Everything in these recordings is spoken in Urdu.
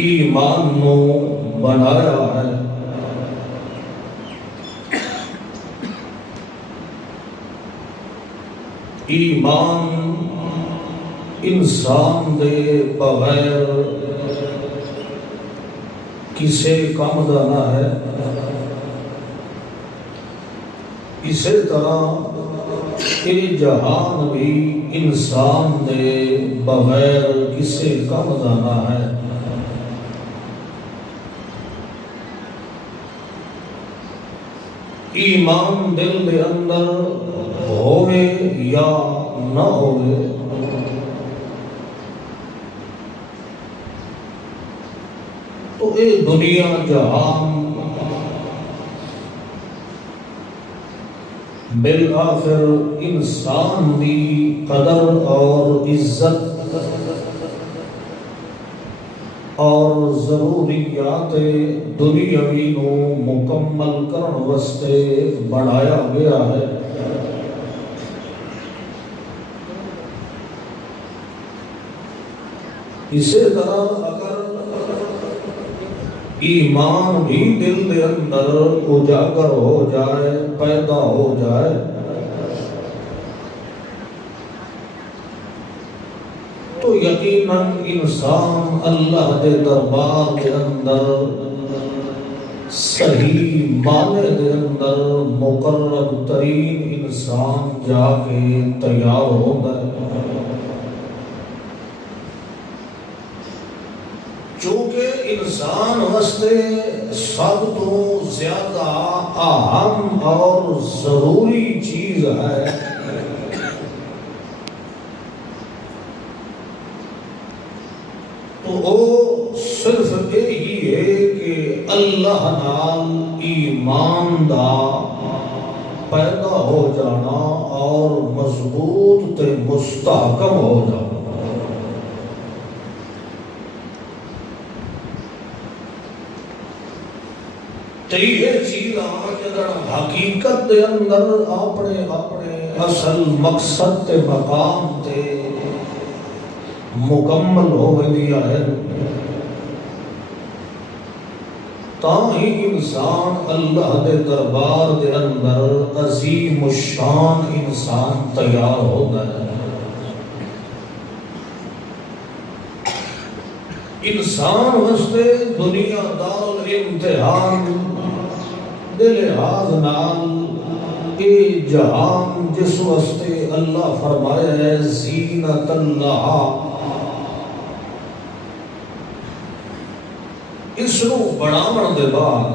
ایمان نو بنایا ہے۔ ایمان انسان دے بغیر کسے کم دا نہ ہے۔ اسی طرح یہ جہان بھی انسان دے بغیر کسے کم دا نہ ہے۔ ایمان دل دے اندر ہوئے یا نہ ہوئے، تو اے دنیا جہان بالآخر انسان دی قدر اور عزت اور ضروریات دنیاوی نو مکمل کرن واسطے بنایا گیا ہے۔ اسی طرح اگر ایمان بھی دل دے اندر اجاگر ہو جائے، پیدا ہو جائے، تو یقیناً انسان اللہ دے دربار کے اندر صحیح معنی دے اندر مقرب ترین انسان جا کے تیار ہوتا ہے۔ چونکہ انسان واسطے سب تو زیادہ اہم اور ضروری چیز ہے تو وہ صرف یہی ہے کہ اللہ نال ایمان دا پیدا ہو جانا اور مضبوط تے مستحکم ہو جانا۔ یہ چیز جدڑ حقیقت دے اندر اپنے اصل مقصد تے مقام تے مکمل ہو گئی ہے، تاہی انسان اللہ دے دربار دے اندر عظیم الشان انسان تیار ہوتا ہے۔ انسان واسطے دنیا دار الامتحان دے لحاظ نال اے جہان جس واسطے اللہ فرمایا ہے زینت اللہ، اس نو بڑھاون دے بعد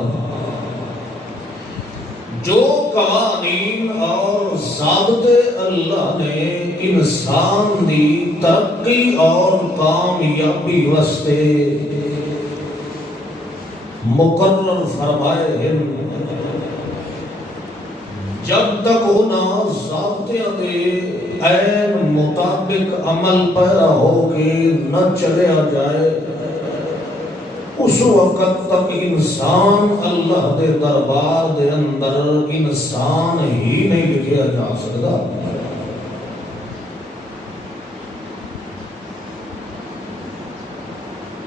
جو قوانین اور ضابطے اللہ نے انسان دی ترقی اور کامیابی واسطے مقرر فرمائے ہیں، جب تک انہاں ضابطیاں دے عین مطابق عمل پیرا ہو کے نہ چلیا جائے، اس وقت تک انسان اللہ دے دربار دے اندر انسان ہی نہیں لکھیا جا سکتا۔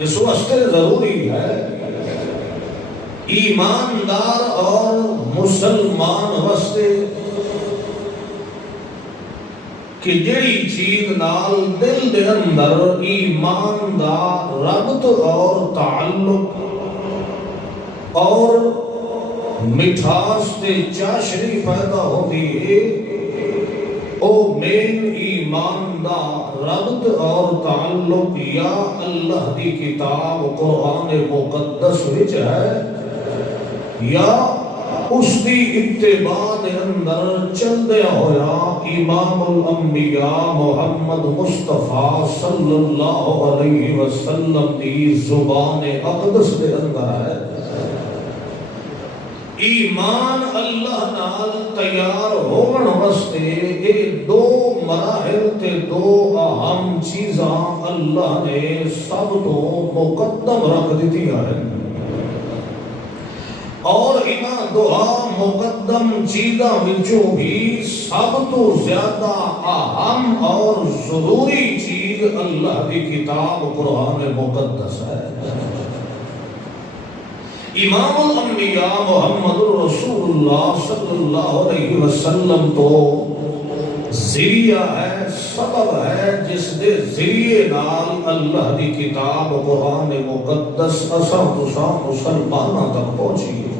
اس واسطے ضروری ہے ایماندار اور مسلمان واسطے کہ جڑی چیز نال دل دے اندر ایمان دا ربط اور تعلق اور مٹھاس تے چاشنی پیدا ہوتی ہے، او مین ایمان دا ربط اور تعلق یا اللہ دی کتاب قرآن مقدس وچ ہے یا اس دی اتباع دے اندر چلدیا ہویا امام الانبیاء محمد مصطفیٰ صلی اللہ علیہ وسلم دی زبان اقدس دے اندر ہے۔ ایمان اللہ نال تیار ہون واسطے اے دو مراحل تے دو اہم چیزاں اللہ نے سب تو مقدم رکھ دیتی ہیں، اور انہاں دعا مقدم چیزاں وچوں بھی سب تو زیادہ اہم اور ضروری چیز اللہ کی کتاب قرآن مقدس ہے۔ امام الانبیاء محمد رسول اللہ صلی اللہ علیہ وسلم تو ذریعہ ہے، سبب ہے جس دے ذریعے نال اللہ دی کتاب قرآن مقدس اساں تساں مسلماناں تک پہنچی ہے۔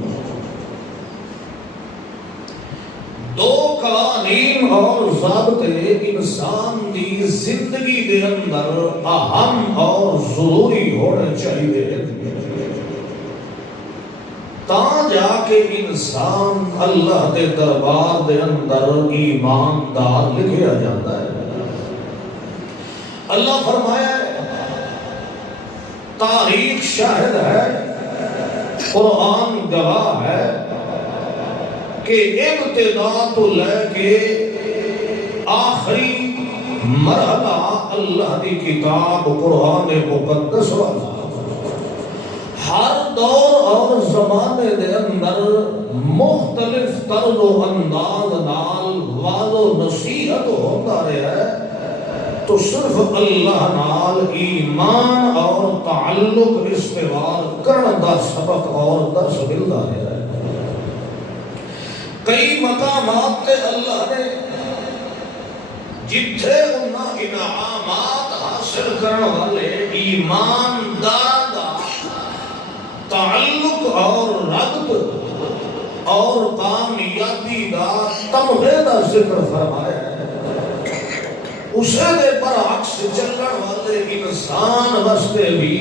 دو قوانین اور ضابطے انسان دی زندگی دے اندر اہم اور ضروری ہونے چاہیے تا جا کے انسان اللہ دے دربار دے اندر ایماندار لکھیا جاتا ہے۔ اللہ فرمایا تاریخ شاہد ہے، قرآن گواہ ہے کہ ابتدا تو لے کے آخری مرحلہ اللہ دی کتاب قرآن مقدس والا ہر دور اور زمانے دے اندر مختلف طرز و انداز نال واض و نصیحت ہوتا رہا ہے، تو صرف اللہ نال ایمان اور تعلق استوار کرنے دا سبق اور درس ملتا رہا ہے۔ کئی مقامات تے اللہ نے جتھے انہاں انعامات حاصل کرنے والے ایماندار دا تعلق اور ربط اور کامیابی دا تمغے دا ذکر فرمایا ہے، اسے دے برعکس چلن والے انسان واسطے بھی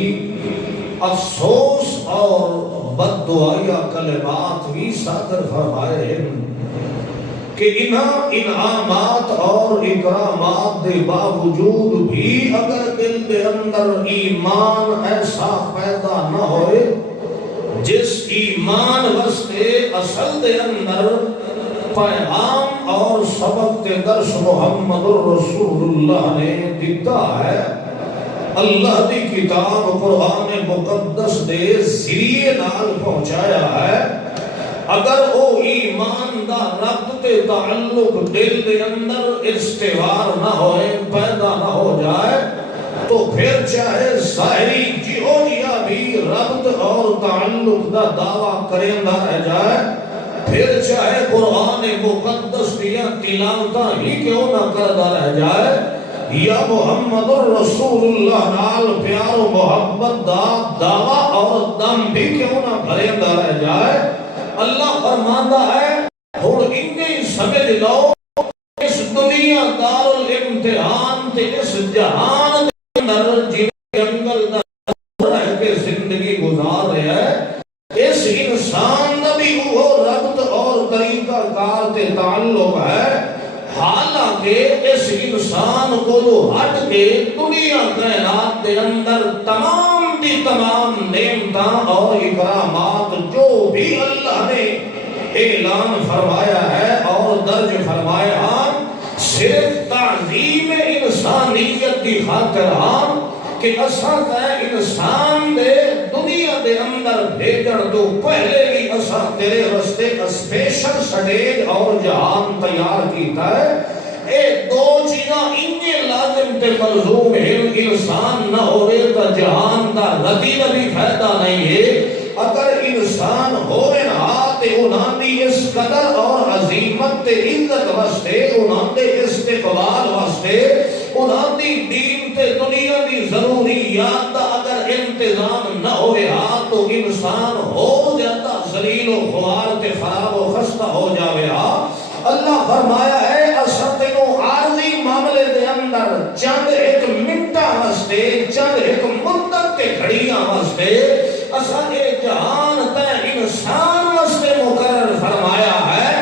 افسوس اور بد دعائیہ کلمات بھی صادر فرمائے ہیں کہ انہاں انعامات اور اکرامات دے باوجود بھی اگر دل دے اندر ایمان ایسا پیدا نہ ہوئے جس ایمان واسطے اصل دے اندر پیغام اور سبق تے درس محمد رسول اللہ نے دیتا ہے، اللہ دی کتاب قرآن مقدس دے ذریعے نال پہنچایا ہے، اگر او ایمان دا ربط تے تعلق دل دے اندر استوار نہ ہوئے، پیدا نہ ہو جائے، تو پھر چاہے ظاہری جہودیہ بھی ربط اور تعلق دا دعویٰ کرندہ رہ جائے، پھر چاہے قرآن مقدس دیا تلاوتاں ہی کیوں نہ کردہ رہ جائے، یا محمد رسول اللہ نال پیار و محبت دا دعویٰ اور دم بھی کیوں نہ بھریندہ رہ جائے، اللہ فرماندہ ہے اور انہیں سمجھ لو اس دنیا دار الامتحان تے اس جہان دے اندر جنگل دا رہ کے زندگی گزار رہے ہیں، اس انسان دا بھی وہ ربط اور طریقہ کار تے تعلق ہے، حالانکہ اس انسان کو جو ہٹ کے دنیا کائنات دے اندر تمام دی تمام نعمتاں اور اکرامات جو بھی اللہ نے اعلان فرمایا ہے اور درج فرمایا، صرف تعظیم انسانیت کی خاطر کہ اساں تے انسان دے دنیا دے اندر بھیجن تو پہلے بھی اساں تیرے رستے اسپیشل سٹیج اور جہان تیار کیتا ہے۔ اے دو چیزاں انہیں لازم تے ملزوم ہے، انسان نہ ہوئے تو جہان دا ردی نبی فائدہ نہیں ہے، اگر انسان ہوئے نہ تے انہاں دی اس قدر اور عظیمت تے عزت واسطے، انہاں دے استقبال واسطے، انہاں دی دین تے دنیا دی ضروریات دا اگر انتظام نہ ہوئے تو انسان ہو جاتا ذلیل و خوار تے خراب و خستہ ہو جاوے۔ اللہ فرمایا ہے اساں تینوں عارضی معاملے دے اندر چند ایک منٹاں واسطے، چند ایک مدت تے گھڑیاں واسطے اساں اے جہان تے انسان واسطے مقرر فرمایا ہے،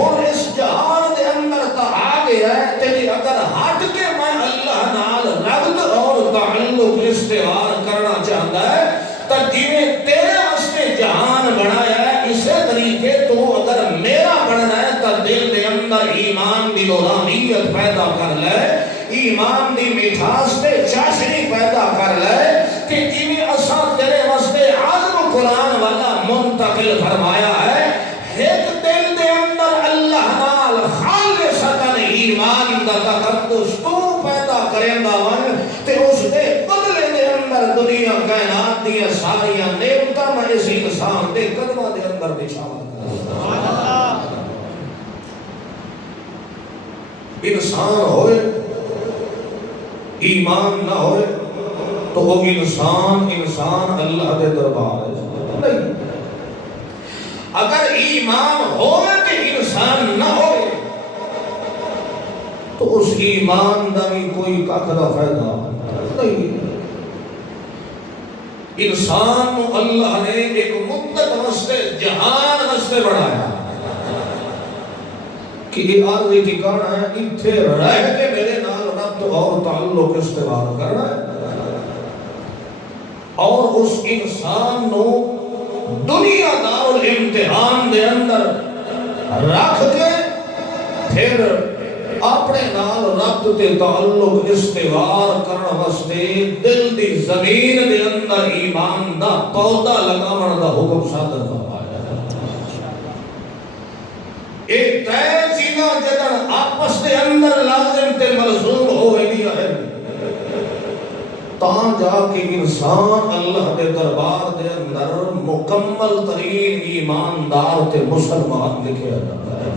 اور اس جہان دے اندر تا آ گیا ہے تیری اگر ہٹ کے میں اللہ نال ربط اور تعلق استوار کرنا چاہتا ہے تو جیویں تیرے واسطے جہان بنایا ہے اسی طریقے تو اگر میرا بننا ہے تو دل دے اندر ایمان دی نورانیت پیدا کر لے، ایمان دی مٹھاس تے چاشنی پیدا کر لے کہ جیویں اساں تیرے واسطے عظم قرآن والا منتقل فرمایا ہے، ایک دل دے اندر اللہ نال خالصتاً ایمان دا تقدس تو پیدا کریں گا ون تے اس دے بدلے دے اندر دنیا کائنات دیا ساریا نعمتاں میں اس انسان دے قدماں دے اندر نشان کرنا. انسان ہوئے ایمان نہ ہوئے تو وہ انسان اللہ دے دربار نہیں. اگر ایمان ہوئے تو انسان نہ ہوئے تو اس ایمان دا بھی کوئی کاکھ دا فائدہ نہیں. انسان کو اللہ نے ایک مدت واسطے جہان واسطے بڑھایا کہ یہ آدمی ٹھکانا ہے اتھے رہ کے میرے نال ربط اور تعلق استوار کرنا ہے. اور اس انسان نو دنیا دار الامتحان دے اندر رکھ کے پھر اپنے نال ربط تے تعلق استوار کرنا واسطے دل دی زمین دے اندر ایمان دا پودا لگاون دا حکم صادر فرمایا. ایک طے چیزاں جدن آپس دے اندر لازم تے ملزوم ہوئے دیا ہے تاں جا کے انسان اللہ دے دربار دے اندر مکمل ترین ایماندار تے مسلمان لکھے جاتا ہے.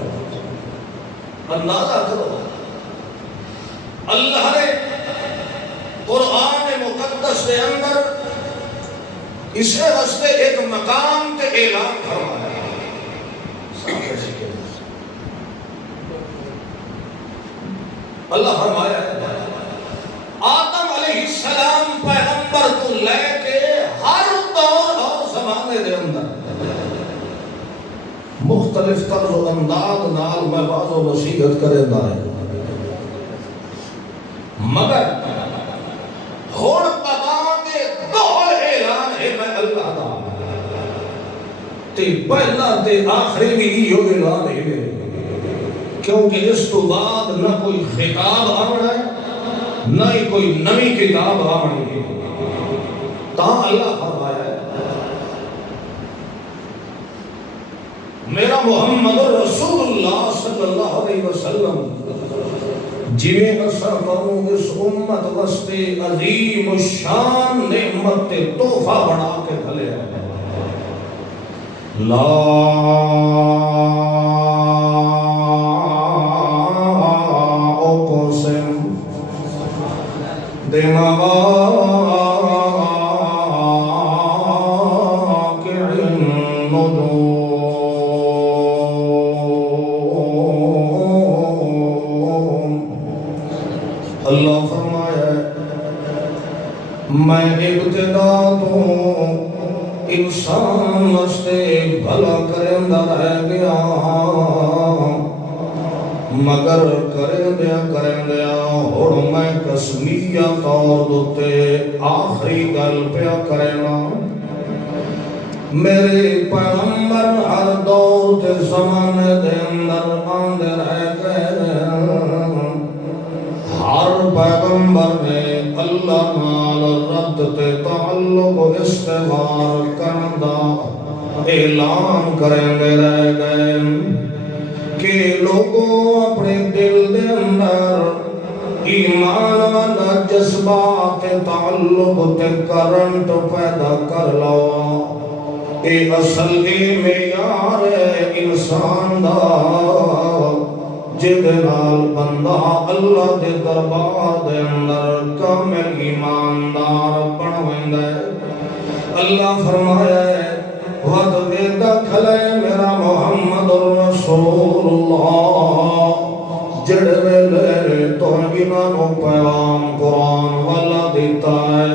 اندازہ کرو اللہ نے قرآن مقدس کے اندر اسے واسطے ایک مقام تے اعلان فرمایا. اللہ فرمایا آدم علیہ السلام پیغمبر تو لے کے ہر دور اور زمانے دے اندر مختلف طرز و انداز نال میں واضح و نصیحت کرے دا ہے. مگر ہون پاک دے دور اعلان ہے میں اللہ دا تے پہلا تے آخری بھی یہ اعلان ہے کیونکہ اس تو بعد نہ کوئی خطاب آمنا ہے نہ ہی کوئی نئی کتاب آمنی ہے. تاں اللہ فرمایا ہے میرا محمد رسول اللہ صلی اللہ علیہ وسلم جنہیں اثر کروں اس امت وستے عظیم الشان نعمت تحفہ بنا کے بھلے لا اقسم بمواقع النجوم. اللہ فرمایا میں ابتدا تو انسان واسطے بھلا کرندہ رہ گیا مگر کرندیا ہن میں قسمیہ طور دوتے آخری گل پیا کرنا. میرے پیغمبر ہر دور تے زمانے دے اندر آندے رہ گئے. ہر پیغمبر نے اللہ نال ربط تے تعلق استوار کرن دا اعلان کرندے رہ گئے کہ لوگوں اپنے دل دے اندر ایمان والا جذبہ تے تعلق تے کرنٹ پیدا کر لو. اے اصل معیار ہے انسان دا جد نال بندہ اللہ دے دربار دے اندر کامل ایماندار بن ویندا ہے. اللہ فرمایا ہے وَدْ وِدَ میرا محمد رسول اللہ جڑ ویلے تو انہوں پیغام قرآن والا دیتا ہے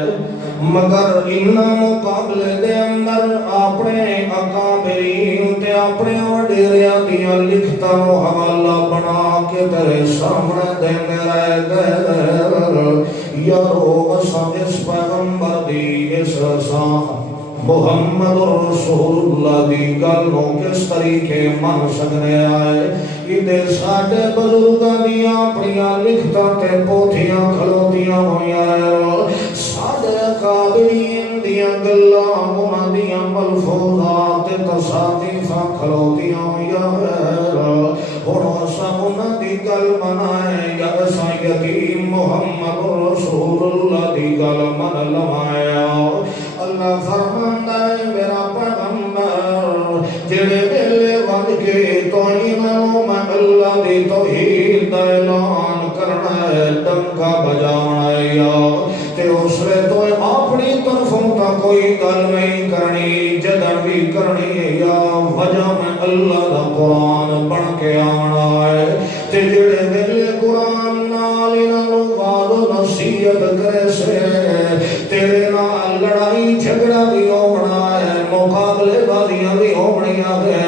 مگر انہاں مقابلے دے اندر اپنے اکابرین تے اپنے وڈیریاں دیاں لکھتاں نو حوالہ بنا کے تیرے سامنے دیندے رہ گئے. یارو اساں اس پیغمبر دی اس محمد رسول اللہ دی گل نو کس طریقے من سکنے آئے. ادھے ساڈے بزرگاں دیاں اپنیاں لکھتاں تے پوتھیاں کھلوتیاں ہوئیاں ساڈے اکابرین دیاں گلاں انہاں دیاں ملفوظات تے تصادیفاں کھلوتیاں ہوئیاں ہن اساں انہاں دی گل منائیں یا اساں یتیم محمد رسول اللہ دی گل من لوایا. اللہ فرماندا ہے میرا پیغمبر جڑے ویلے ود کے تو انہوں میں اللہ دی توحید دا اعلان کرنا ہے ڈنکا بجانا ہے یا تے اس نے تو اپنی طرفوں تا کوئی گل نہیں کرنی جدن بھی کرنی ہے یا وجہ میں اللہ دا قرآن پڑھ کے آنا ہے تے جڑے ویلے قرآن نال انہوں وعد و نصیحت کرے سے تیرے نال لڑائی جھگڑا بھی ہونا ہے مقابلے بازیاں بھی ہونیاں ہیں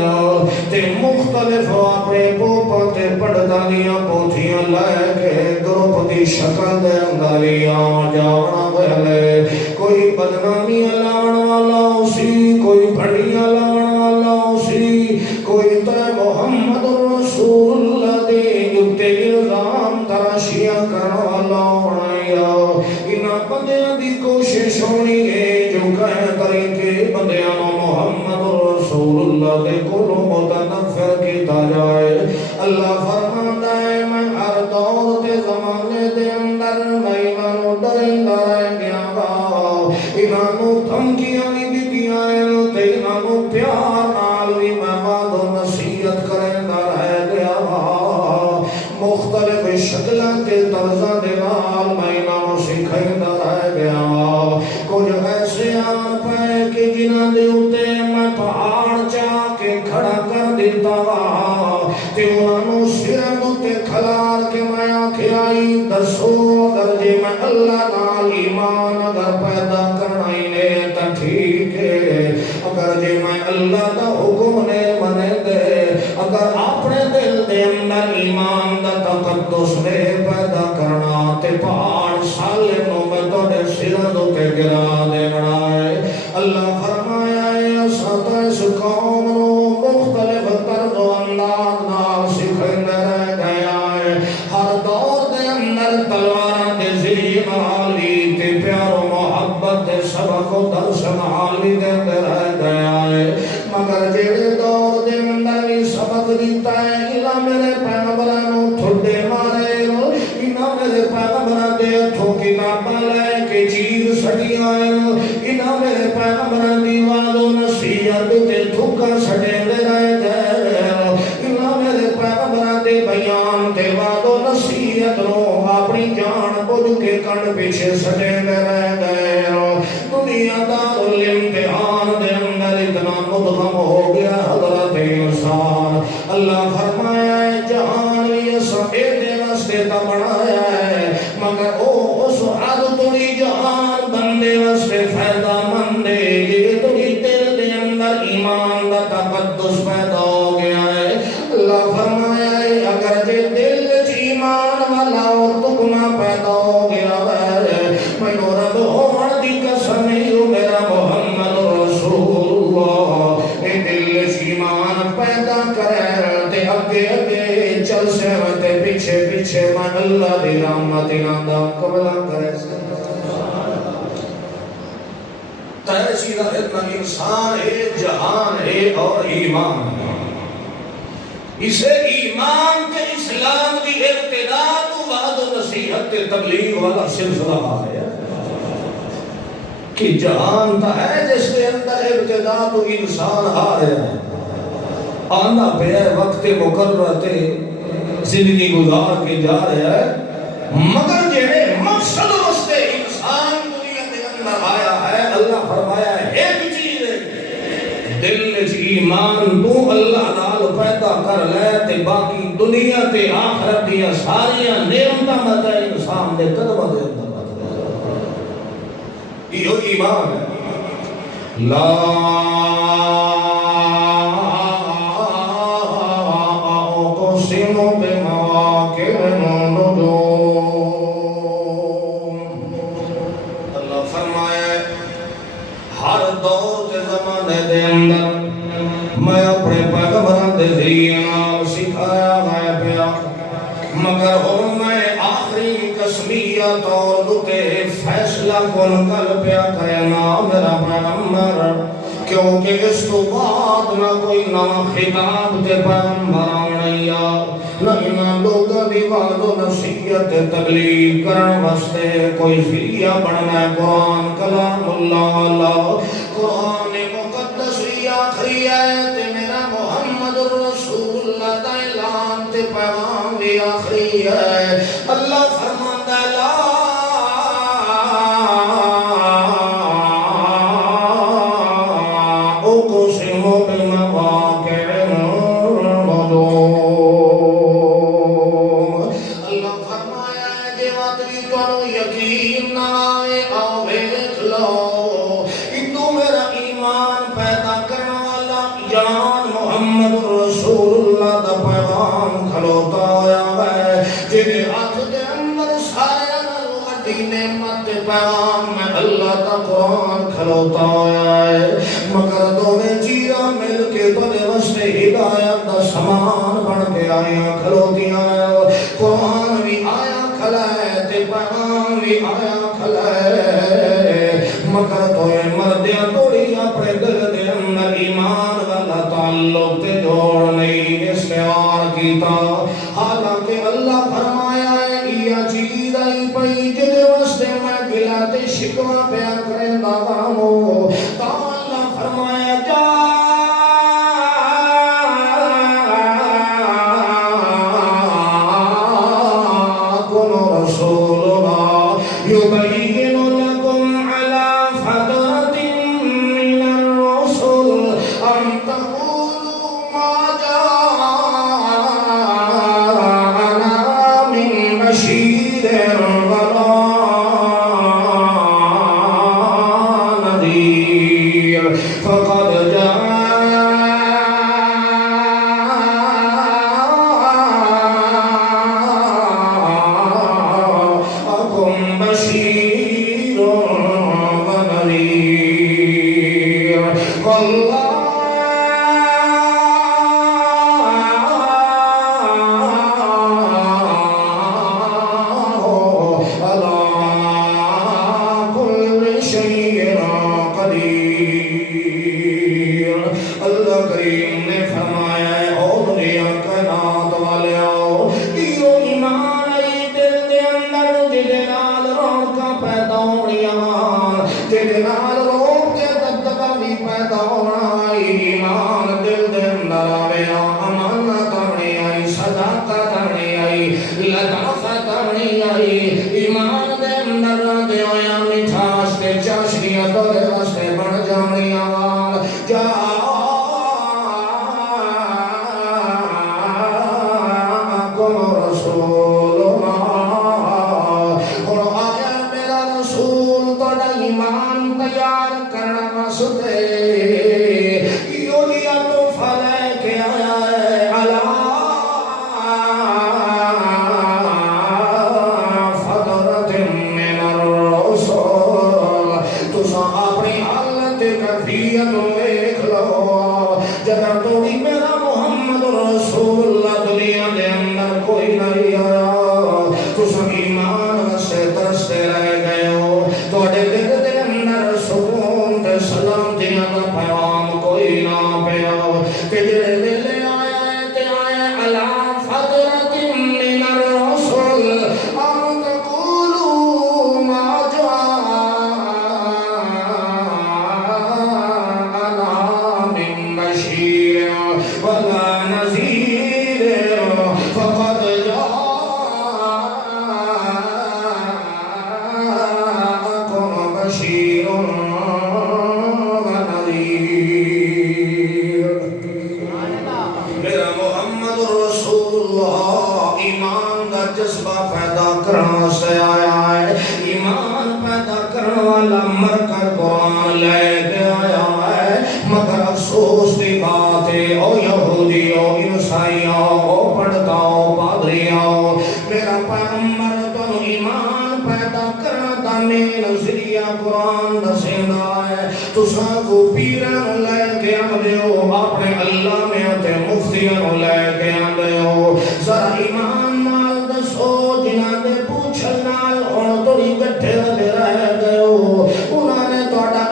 تے مختلف اپنے پوپا تے پڑھدانیاں پوتھیاں لے کے گروپ دی شکل دے اندالیاں جانا پہلے کوئی بدنامی لاؤن والا اسی کوئی بھڑیاں لاؤن والا اسی کوئی تے محمد رسول اللہ دے اتے الزام تراشیاں کرنا والا ہونا یا انہاں بندیاں دی کوشش ہونی ہے جو کہیں طریقے بندیاں محمد رسول اللہ دے کلوں متنفر کیتا جائے اللہ فرماندا ہے میں ہر دور تے زمانے دے اندر میں انہاں ڈریندا رہ گیا انہاں دھمکیاں نہیں دتیاں تے انہاں پیار نال بھی میں وعد و نصیحت کریندا رہ گیا مختلف شکلاں تے طرزاں دے نال میں انہاں سکھائیندا رہ گیا کچھ ایسے آن پے کہ جنہاں دے اوتے میں پہاڑ چا کے کھڑا کر دیتا تے انہوں سرن تے کھلار کے میں آکھیائی دسو اگر جے میں اللہ نال ایمان اگر پیدا کرنا ہی نے تا ٹھیک ہے اگر جے میں اللہ دا حکم نے منے دے اگر اپنے دل دے اندر ایمان دا تقدس نے پیدا کرنا تے پہاڑ سالے نو میں توڑے سرن تے گرا دے بڑھائے اللہ فرمایا ہے ساتھ اس قوم نو مختلف طرز و انداز نال سکھائندے رہ گیا ہے ہر دور دے اندر تلواراں دے ذریعے نال بھی تے پیار و محبت دے سبق و درس نال بھی دیندے رہ گیا ہے مگر جڑے دور دے اندر بھی سبق دیتا ہے الا میرے پیغمبراں نو ٹھڈے مارے انہاں میرے پیغمبراں دے ہتھوں کتاباں لے کے چیز سٹیاں انہاں میرے پیغمبراں دی وعد و نصیحت تے تھکا سٹیندے رہ گئے انہاں میرے پیغمبراں دے بیان تے وعد و نصیحت نو اپنی جان بوجھ کے کن پیچھے سٹیندے رہ گئے دنیا دار الامتحان دے اندر اتنا مدغم ہو گیا حضرت انسان اللہ فرمایا ہے جہان بھی اسا دے واسطے تا بنایا ہے مگر او اس حد تڑی جہان بندے واسطے فائدہ مند ہے یہ تڑی دل دے اندر ایمان دا تقدس پیدا ہو گیا ہے اللہ فرمایا ہے اگر جے دل وچ ایمان والا اور تکنا پیدا ہو گیا ہے میں رب ہون دی قسم میرا محمد رسول اللہ اے دل وچ ایمان پیدا کرے تے اگے اگے چل سے تے پیچھے پیچھے میں اللہ دی رحمت دا قبول کرے تیسیرہ اتنا انسان ہے جہان ہے اور ایمان ہے اسے ایمان کے اسلام کی ابتدا تو وعد و نصیحت تبلیغ والا سلسلہ ہے کہ جہان تا ہے جس کے اندر ابتدا تو انسان آ رہا ہے آنا پہ ہے وقت مقرر تے زندگی گزار کے جا رہا ہے مگر جہے مقصد واسطے انسان دنیا کے اندر آیا ہے اللہ فرمایا ہے ایک چیز ہے دل وچ ایمان تو اللہ نال پیدا کر لے تے باقی دنیا تے آخرت دی ساری نعمتاں مت انسان دے قدماں دے اندر یہ ایمان ہے لا اقسم بمواقع النجوم اللہ فرمائے ہر دور کے زمانے دے اندر میں اپنے پیغمبراں دے ذریعے نال سکھایا ہے پیا مگر ہن میں آخری قسمیہ طور تے فیصلہ کن کل پیا کرنا میرا پیغمبر کیونکہ اس تو بعد نہ کوئی نواں خطاب تے پیغمبر آنی آ نہ انہاں لوگاں دی وعد و نصیحت تبلیغ کرن واسطے کوئی ذریعہ بننا ہے۔ قرآن کلام اللہ والا، قرآن مقدس دی آخری آیت میرا محمد رسول اللہ دا اعلان تے پیغام دی آخری ہے۔ اللہ فرماندا ہے لا اقسم بالمواقع النجوم۔ اللہ فرمایا ہے جے واتری تو یقین نہ آئے آؤ ویکھ لو، اتو میرا ایمان پیدا کرنے والا جان محمد رسول اللہ دا پیغام کھلوتا ہویا ہے، جنہیں ہاتھ دے اندر سارے وڈی نعمت پیغام میں اللہ دا قرآن کھلوتا ہویا ہے، مگر دوویں چیزاں مل کے تھوڑے واسطے ہدایت دا سامان بن کے آیا کھلوتیاں ہیں۔ قرآن بھی آیا کھلا ہے تے پیغام بھی آیا کھلا ہے، مگر توے مردیاں توڑی اپنے دل دے اندر ایمان والا تعلق تے جوڑ نہیں استعار کیتا۔ حالانکہ اللہ فرمایا ہے یہ چیز آئی پئی جدے واسطے میں گلا تے شکوا پیا کریندا ہوں، تا اللہ فرمایا جا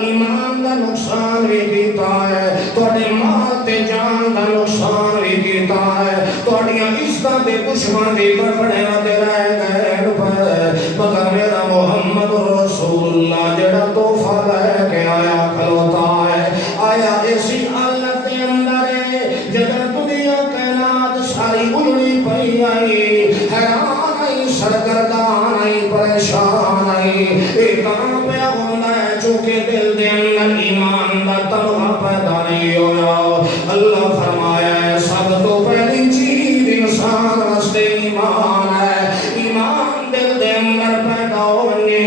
ایمان دا نقصان بھی کیتا سکھاں دی پڑھنے تے رہ گئے مگر میرا محمد رسول اللہ جڑا تحفہ لے کے آیا کھلوتا ہے آیا اسی حالت کے اندر جدر دنیا کائنات ساری اجڑی پئی آئی حیران آئی سرگردان آئی پریشان آئی ایک کام پہ ہونا ہے چونکہ دل دے اندر ایمان دا تمغہ پیدا نہیں ہویا اللہ فرمایا ہے سب تو پہلی چیز انسان واسطے ایمان ہے ایمان دل دے اندر پیدا ہونے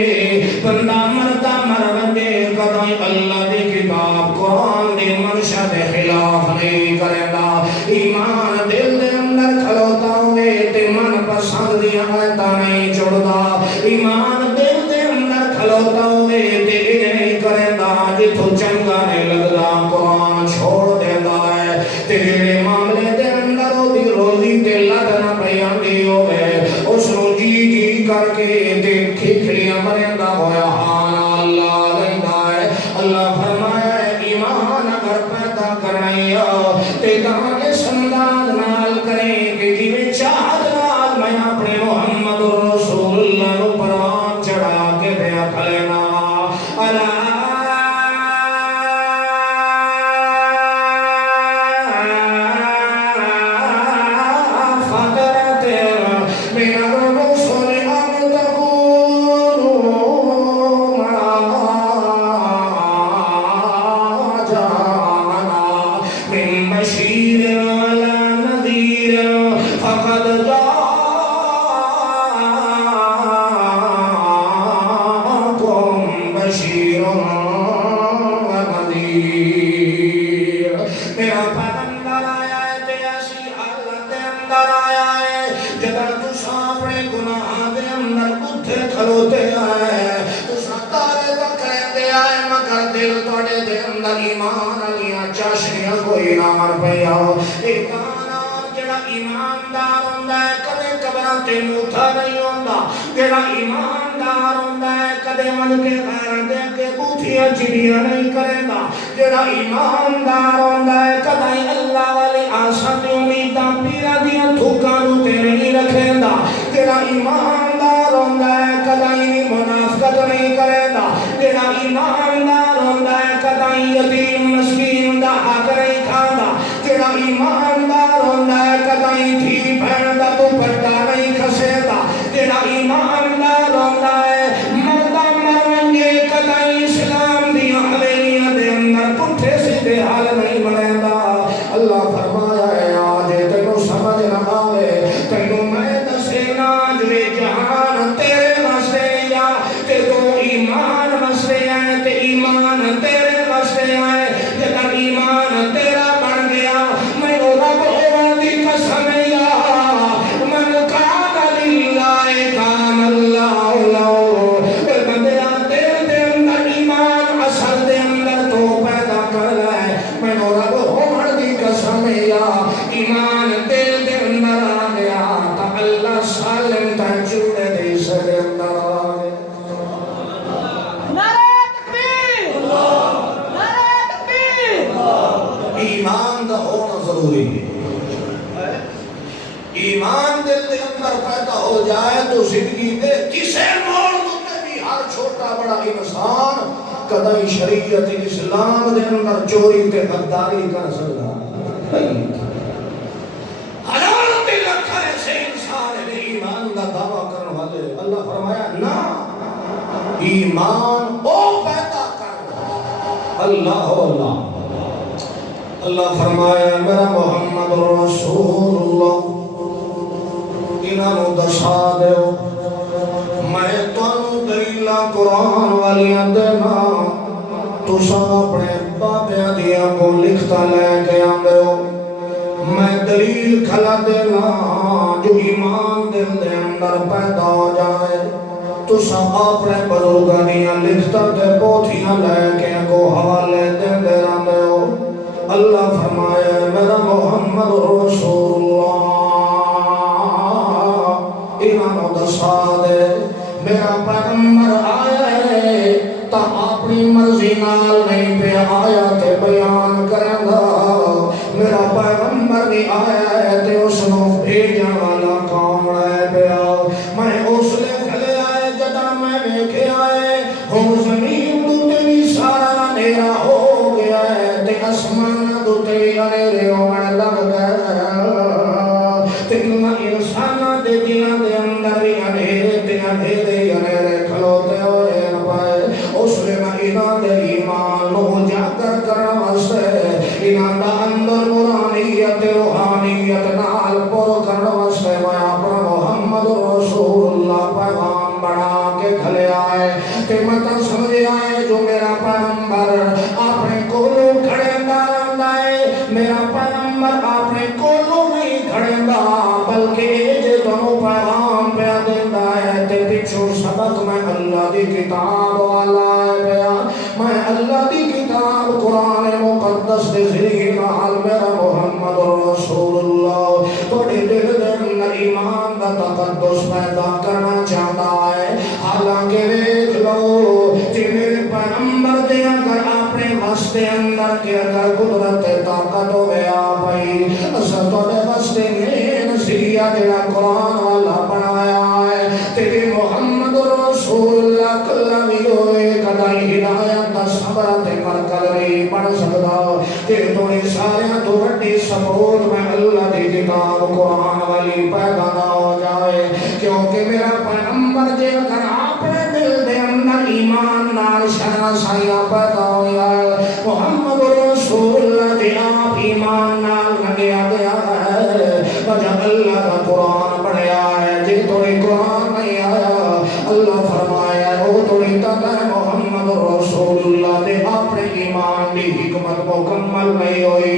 بندہ مردہ مر بندے کدائی اللہ دی کتاب قرآن دی منشا دے خلاف نہیں کرنا ایمان دل دے اندر کھلوتا ہوئے تے من پسند دی آیتاں نہیں چھوڑدا ایمان دل دے اندر کھلوتا ہوئے تے نہیں کرنا جتھوں چنگا نہیں لگدا قرآن چھوڑ دیندا ہے تیرے معاملے دے اندر دی روزی تے لگنا پیاندی ہوئے اس نو جی جی کر کے تے کھکھلیاں مریندا ہویا حال اللہ لیندا ہے اللہ فرمایا ہے ایمان اگر پیدا کرنیا تے دان اس انداز نال کریں کہ جویں چاہت نال میں اپنے محمد رسول اللہ نو پروان چڑھا کے پیا کھلینا اللہ ایماندار ہوندہ ہے کدے من کے غیر دے کے بوتھیاں چڑیاں نہیں کرے گا جڑا ایماندار ہوندہ ہے کدے اللہ والی آسان امیداں پیرا دیاں تھوکانوں تے نہیں رکھے گا جڑا ایماندار ہوندہ ہے کدے منافقت نہیں کرے گا جڑا ایماندار ہوندہ ہے کدے یتیم مسکین دا حق نہیں کھانا جڑا ایماندار ہوندہ ہے کدے دھی بہن دا دوپٹہ نہیں کھسے گا جڑا ایماندار ہوندہ ہے مردہ مرنگے کدائی اسلام دیاں حویلیاں دے اندر پٹھے سیدھے حال نہیں بنے گا اللہ فرمایا ہے آج تینوں سمجھ نہ آوے تینوں میں دسینا جوے جہان تیرے واسطے یا تے تو ایمان واسطے آئے تے ایمان تیرے واسطے آئے جتا ایمان تیرا بن گیا میں رب ہونا دی قسم یا من کان للہ کان اللہ لو بندیا تیرے دے اندر ایمان اصل دے اندر تو پیدا کر لائے میں رب ہونا دی قسم یا ایمان دل دے اندر آ گیا تا اللہ سالم تا جوڑے دے سر اندر آ گیا ایمان دا ہونا ضروری ہے ایمان دل دے اندر پیدا ہو جائے تو زندگی دے کسے موڑ دوتے بھی ہر چھوٹا بڑا انسان کدائی شریعت اسلام دے اندر چوری تے غداری کر سکتا ہزار تے لکھ ایسے انسان ہے ایمان دا دعویٰ کرنے والے اللہ فرمایا نا ایمان او پیدا کر اللہ اللہ اللہ فرمایا میرا محمد رسول اللہ انہوں دسا دیو میں تانوں دلیلہ قرآن والیاں دینا تساں اپنے بابیاں دیاں کو لکھتا لے کے آندے ہو میں دلیل کھلا دینا جو ایمان دل دے اندر پیدا ہو جائے تساں اپنے بزرگاں دیاں لکھتا تے پوتھیاں لے کے کو حوالے دے راندے ہو اللہ فرمایا میرا محمد رسول اللہ انہوں دسا دے میرا پیغمبر آیا ہے تا اپنی مرضی نال نہیں پہ آیا تے بیان کرنگا میرا پیغمبر بھی آیا ہے تے اس نو بھیجن والا کون آسمان دوتے ارے ہونے لگ گئے تین انسان دے دیا دے اندر اندھیرے تے اندھیرے کھلوتے ہوئے پائے اس لیے انہاں دے ایمان نو اجاگر کرن واسطے انہاں دا اندر نورانیت روحانیت نال پر کرن واسطے میں اپنا محمد رسول اللہ پیغام بنا کے کھلے آئے تے مطلب سمجھ آئے جو میرا پیغمبر اپنے کولو کھڑے دا ہے میرا پیغمبر اپنے کولو نہیں کھڑے دا بلکہ جے دونوں پیغام پہ دیندا ہے تے پچھو سبق میں اللہ دی کتاب والا ہے میں اللہ دی کتاب قرآن مقدس دے ذریعے نال میرا محمد رسول اللہ تھوڑے دل دے اندر ایمان دا تقدس پیدا کرنا چاہتا ہے حالانکہ دیکھ لو کہ میرے پیغمبر دے اگر اپنے واسطے اندر کے اگر قدرت طاقت ہو گیا بھائی اصل تھوڑے واسطے میں نصیحہ جڑا قرآن والا بنایا ہے تیرے محمد رسول اللہ کلامی ہوئے کدائی ہدایت دا صبر تے مرکز نہیں بن سکتا کہ تھوڑے سارے تو وڈی سپورٹ میں اللہ دی کتاب قرآن والی پیدا نہ ہو جائے کیونکہ میرا پیغمبر جے اگر اپنے دل دے اندر ایمان نال شناسائیاں پیدا ہویا محمد رسول اللہ دے آپ ایمان نال لگیا گیا ہے وجہ اللہ کا قرآن پڑھیا ہے جے تھوڑی قرآن نہیں آیا اللہ فرمایا وہ تھوڑی تک محمد رسول اللہ دے اپنے ایمان دی حکمت مکمل نہیں ہوئی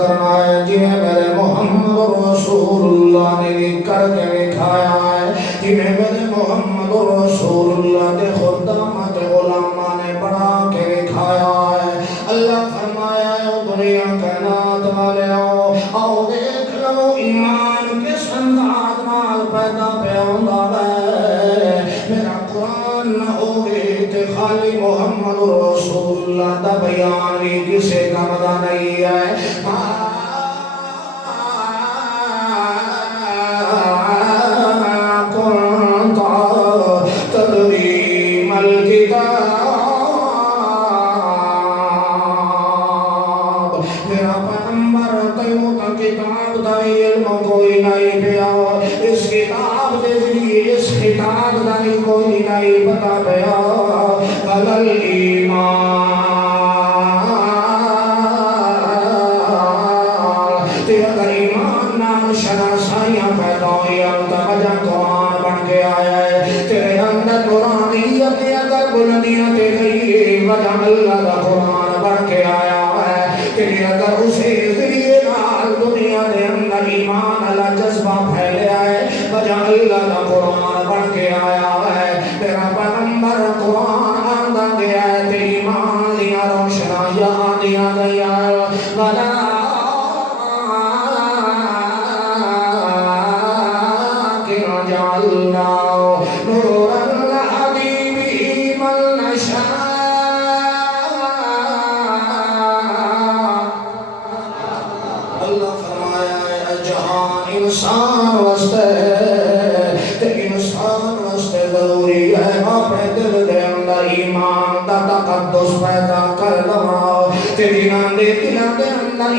کرنا ہے جنہیں میرے محمد رسول اللہ نے کر کے دکھایا ہے جنہیں میرے محمد رسول اللہ نے خدامت علماء نے بنا کے دکھایا ہے اللہ فرمایا ہے دنیا کائنات والے آؤ دیکھ لو ایمان کے انداز نال پیدا پیدا ہے میرا قرآن نہ ہوگی تے خالی محمد رسول اللہ دا بیان بھی کسے کا مدہ نہیں ہے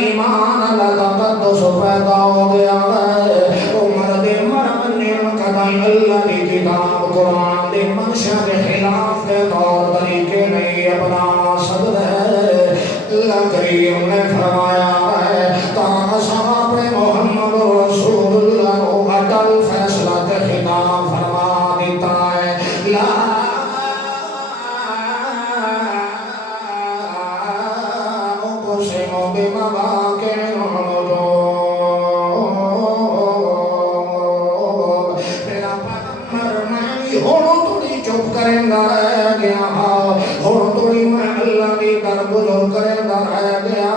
ایمان اللہ تقدس پیدا ہو گیا ہے عمر دے مرمنے قدائی اللہ کی کتاب قرآن دے منشا کے خلاف دے طور طریقے نہیں اپنا سکد ہے اللہ کریم نے فرمایا ہے تاہم صاحب محمد رسول اللہ کو اٹل فیصلہ کے خطاب فرما دیتا ہے لا چپ کریں گا ہوں توڑی میں اللہ دی در بزرگ کرے دا رہ گیا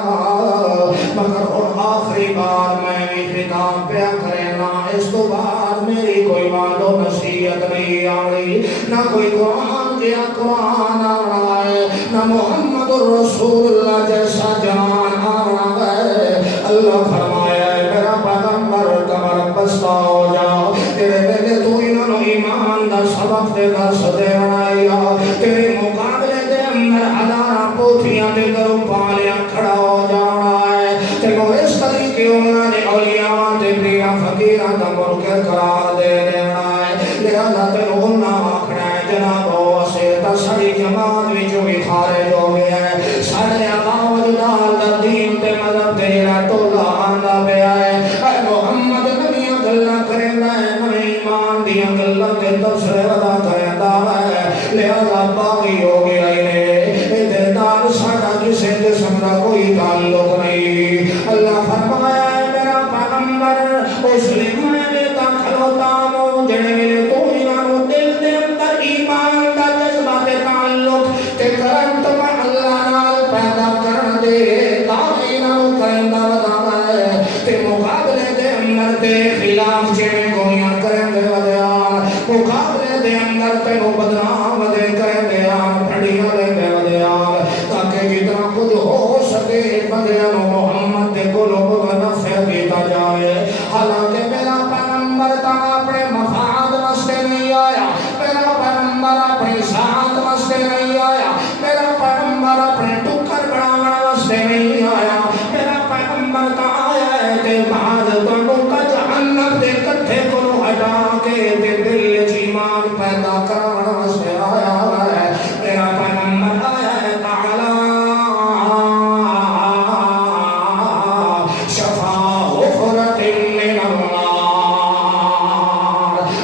مگر ہوں آخری بار میں بھی خطاب پیا کرنا اس تو بعد میری کوئی وعد و نصیحت نہیں آئی نہ کوئی قرآن جیا قرآن آنا ہے نہ محمد الرسول اللہ جیسا جان آنا ہے اللہ فرمایا ہے میرا پیغمبر کمر بستہ ہو جاؤ تیرے بیٹے تو انہوں ایمان دا سبق دے دا صدے آیا تیرے مقابلے دے اندر ہزارہ پوتھیاں دے دروں پالیاں کھڑا ہو جانا ہے تیرے اس طریقے انہوں نے اولیاء دے پریا فقیرہ دا منکر قرار دے دینا ہے لہذا تیرے انہوں آکھنا ہے جناب ہو اسے ساری جماعت بھی جو بھی خارج ہو گیا ہے سارے آقا و جدال دا دین تے مذہب تے تولا آندہ بے آئے اے محمد نبیاں گلہ کرندہ ہے نبی ایمان دیاں گلہ کے تفسر ادا کرندہ ہے لہذا باقی ہو گیا انہیں دیدار ساڑھا کسے جسم کا کوئی تعلق نہیں اللہ فرمایا ہے میرا پیغمبر اس لئے میں دیتا کھلوتا ہوں جنہیں میرے تو انہوں دل دے اندر ایمان دا جذبہ تے تعلق تے کرنت میں اللہ نال پیدا کر دے تاکہ انہوں کرندہ بتانا ہے تے مقابلے دے اندر تے خلاف جنہیں گویاں کرندے ودیان مقابلے دے اندر تے بدنام دے کرندے آن پھڑیاں دے ودیان تاکہ جتنا خود ہو سکے بدیان محمد دے کو لوگ نفع دیتا جائے حالانکہ میرا پیغمبر تا اپنے مفاد واسطے نہیں آیا میرا پیغمبر اپنی ساتھ واسطے نہیں آیا میرا پیغمبر اپنے ٹکر بڑھانا واسطے نہیں آیا میرا پیغمبر تا آیا ہے تے بعد تنوں کا جہنم دے کٹھے کو ہٹا کے تے دل ایمان پیدا کرنا واسطے آیا ہے میرا پیغمبر آیا ہے تعالی شفا غفرت من اللہ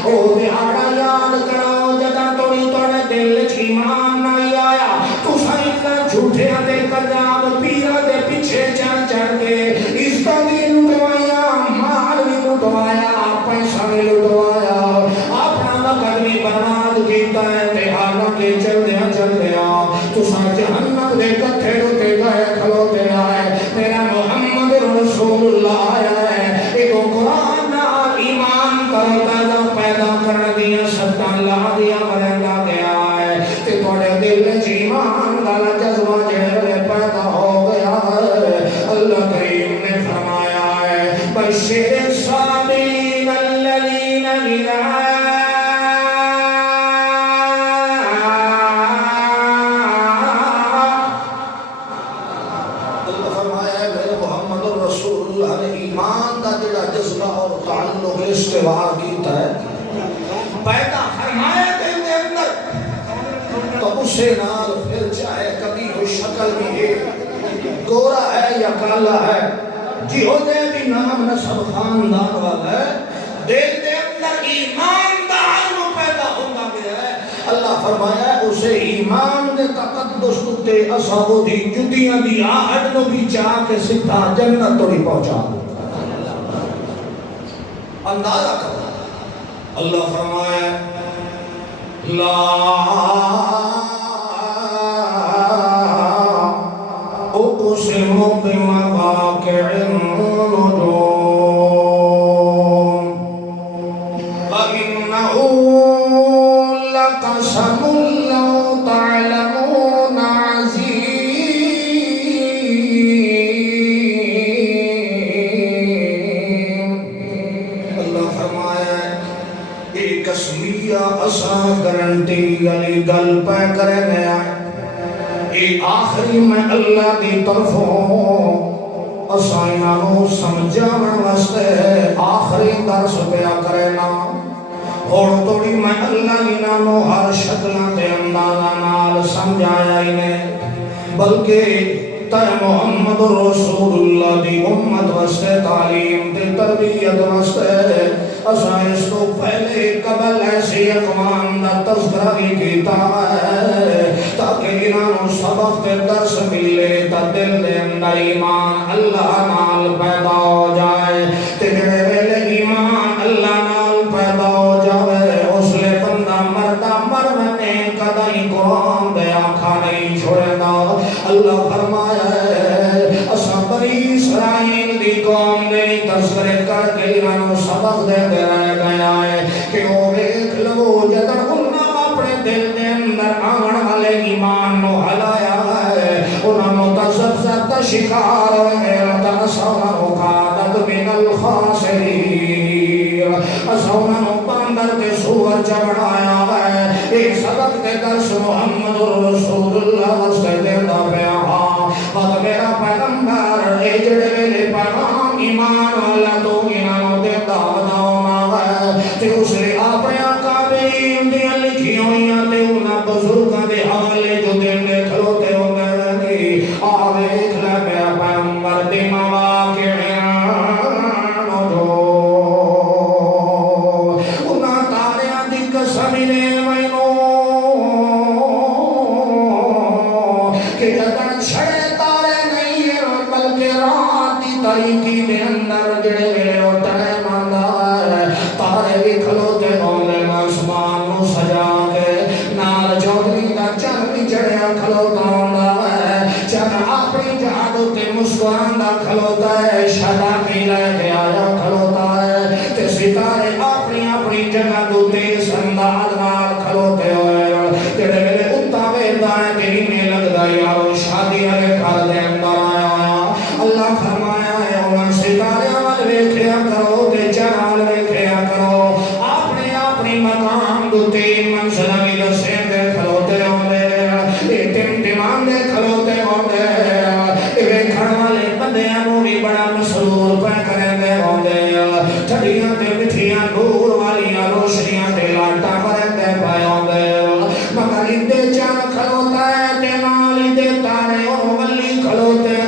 او دیہاڑا یاد کرو جدا توڑی توڑے دل ایمان نہیں آیا تو سائیکہ جھوٹے دے کذاب پیرہ دے پیچھے چل چل کے اس کا بھی لٹوایا مال بھی لٹوایا پیسہ بھی لٹوایا اپنا وقت بھی برباد کیتا ہے تہارا کے چل دیا تو سا جہنم دے کٹھے روتے گئے کھلوتے آئے میرا محمد رسول اللہ آیا ہے ایک قرآن ایمان کرو تازہ پیدا کر دیا ستا اللہ دیا مرندہ گیا ہے تے توڑے دل ایمان دالا جذبہ جہرے پیدا ہو گیا ہے اللہ کریم نے فرمایا ہے بشر الصابرین الذین اذا اللہ فرمایا ہے میرے محمد رسول اللہ نے ایمان دا جڑا جذبہ اور تعلق استوار کیتا ہے پیدا فرمایا دل دے اندر تو اسے نال پھر چاہے کبھی کوئی شکل بھی ہے گورا ہے یا کالا ہے جی ہو دے بھی نام نسب خاندان والا ہے دل دے اندر ایمان دا علم پیدا ہوتا گیا ہے اللہ فرمایا ہے اسے ایمان دے تقدس تے اصحابو دی جدیاں دی آہد نو بھی چاہ کے سکھا جنت توڑی پہنچا اندازہ کرو اللہ فرمایا لا اقسم بمواقع النجوم وإنه لقسم لو تعلمون عظيم اللہ فرمایا ایک قسمیہ اساں گارنٹی علی گل پہ کرنے آئے ایک آخری میں اللہ دی طرفوں اسائنانوں سمجھانا واسطے آخری درس پیا کرنا اور توڑی میں اللہ انہوں ہر شکلہ تے اندازہ نال سمجھایا انہیں بلکہ تے محمد رسول اللہ دی امت واسطے تعلیم تے تربیت واسطے اسائیں اس کو پہلے قبل ایسی اقوام دا تذکرہ بھی کیتا ہے تاکہ انہوں سبق تے درس ملے تا دل دے اندر ایمان اللہ نال پیدا ہو جائے تے جڑے ویلے ایمان اللہ نال پیدا ہو جائے اس لئے بندہ مردہ مرنے کدائی قرآن دے آنکھا نہیں چھوڑنا. اللہ فرمایا ہے اساں بنی اسرائیل دی قوم دے تذکرے کر کے انہوں سبق دے دے رہ گیا ہے کہ وہ ایک لو جدر انہوں اپنے دل دے اندر آن والے ایمان نو ہلایا ہے انہوں تذبذب کا شکار ہوئے تنسونا مقادت من الخاسرین اسونا باندر کے سور چبڑایا ہے. ایک سبق کے درس محمد رسول اللہ وسلم دا پیغام اور میرا پیغمبر اے جڑے ویلے پیغام ایمان والا تو انہوں دے دعونا ہے تے اس نے اپنے اکابرین دیاں لکھی ہوئیاں تے انہاں بزرگاں دے حوالے جو دن دے کھلوتے ہوئے نہیں آوے اکھلا میرا پیغمبر دی مواقعین تاریکی میں اندر جڑے ویلے اٹھنے ماندار تارے بھی کھلوتے ہوندے آسمان نو سجا کے نال چودھری دا چن بھی چڑھیا کھلوتا ہوندا ہے. چن اپنی جادو تے مسکراندا کھلوتا ہے. شادا کی لے کے آیا کھلوتا ہے تے ستارے اپنی اپنی جگہ تو تیز انداز نال کھلوتے ہوئے جڑے ویلے اتا ویدا ہے کہ انہیں لگدا یارو شادی والے گھر دے اندر آیا. اللہ فرمایا ہے انہاں ستاریاں وال ویکھیا کرو تے چنال ویکھیا کرو اپنے اپنی مقام تے منزل وی دسے تے کھلوتے ہوندے اے ٹمٹمان دے کھلوتے ہوندے اے ویکھن والے بندیاں نوں وی بڑا مسرور پہ کریندے ہوندے ٹھڈیاں تے مٹھیاں نور والیاں روشنیاں تے لاٹاں کریندے پے ہوندے مگر اندے چن کھلوتا ہے تے نال دے تارے او ولی کھلوتے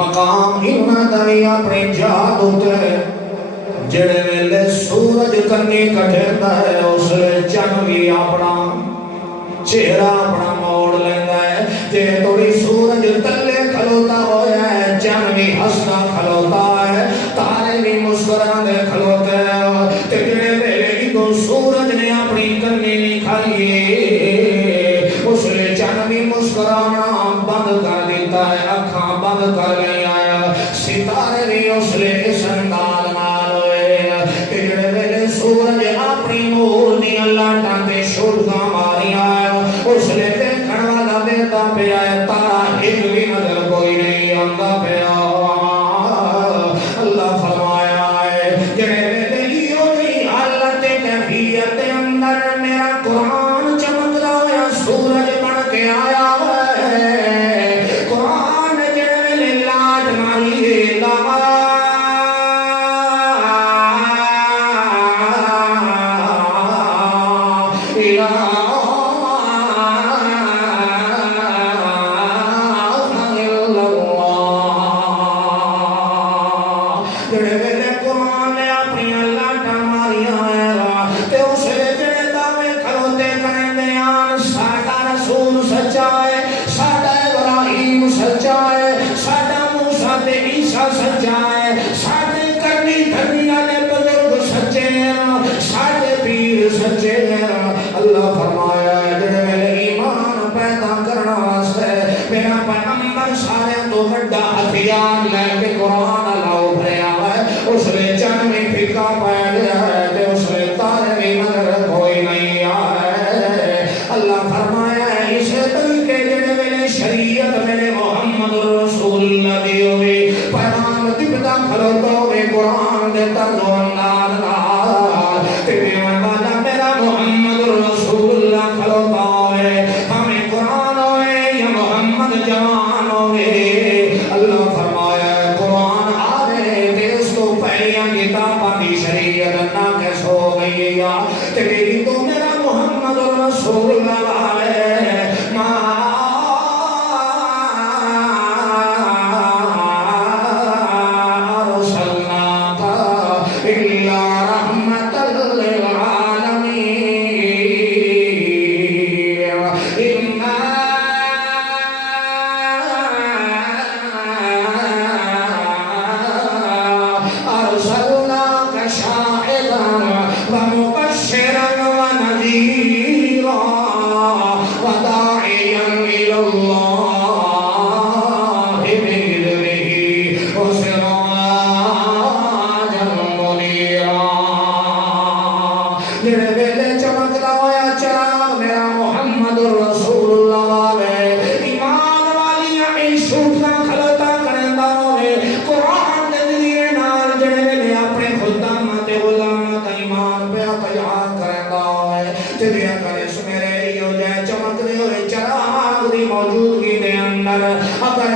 مقام انہاں دا وی اپنی جات ہوتے جڑے ویلے سورج کنی کٹھیندا ہے اس لے چن وی اپنا چہرہ اپنا موڑ لیندا ہے. جے تھوڑی سورج تلے کھلوتا ہویا ہے چن وی ہسدا کھلوتا ہے تارے وی مسکراندے کھلوتے تے جڑے ویلے کو سورج نے اپنی کنی کھائی اس لے چن وی مسکرانا بند کر دیتا ہے اکھاں بند کر لئی آیا. ستارے بھی اس لے اس انداز نال ہوئے کہ جڑے ویلے سورج اپنی نور دی اللہ ٹانتے شوڑگاں ماریاں اس لے دیکھن والا دیتا پیا ہے تارا ایک بھی نظر کوئی نہیں آندا پیا. اللہ فرمایا ہے جڑے ویلے ایو جی حالت کیفیت اندر میرا قرآن چمکدا ہویا سورج بن کے آیا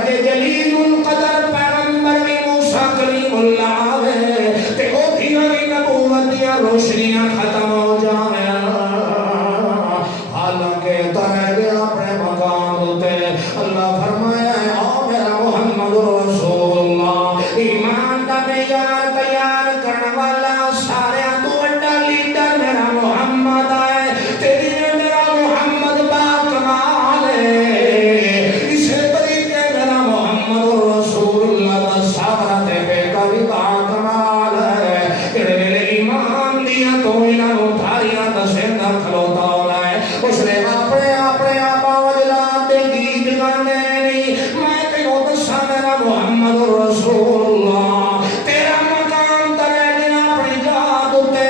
کے جلیل القدر پیغمبر موسیٰ کلیم اللہ ہے تے او دھیاں دی نبوت دیاں روشنیاں ختم ہو جائیں حالانکہ ترے گیا اپنے مقام ہوتے اللہ فرمایا ہے او میرا محمد رسول اللہ ایمان دا معیار تیار کرنے والا سارے تو بڑا لیڈر میرا محمد ہے تیری میرا محمد باکمال ہے اسے طریقے میرا محمد رسول اللہ دا سابرت بیٹا بھی باکمال ہے میرے ایمان دیا تو انہاں اتھاریاں دا سندہ کھلوتا ہونا ہے اس نے اپنے آبا وجلان دے گیت گانے نہیں میں تینوں دسا میرا محمد رسول اللہ تیرا مقام ترے گیا اپنی جات تے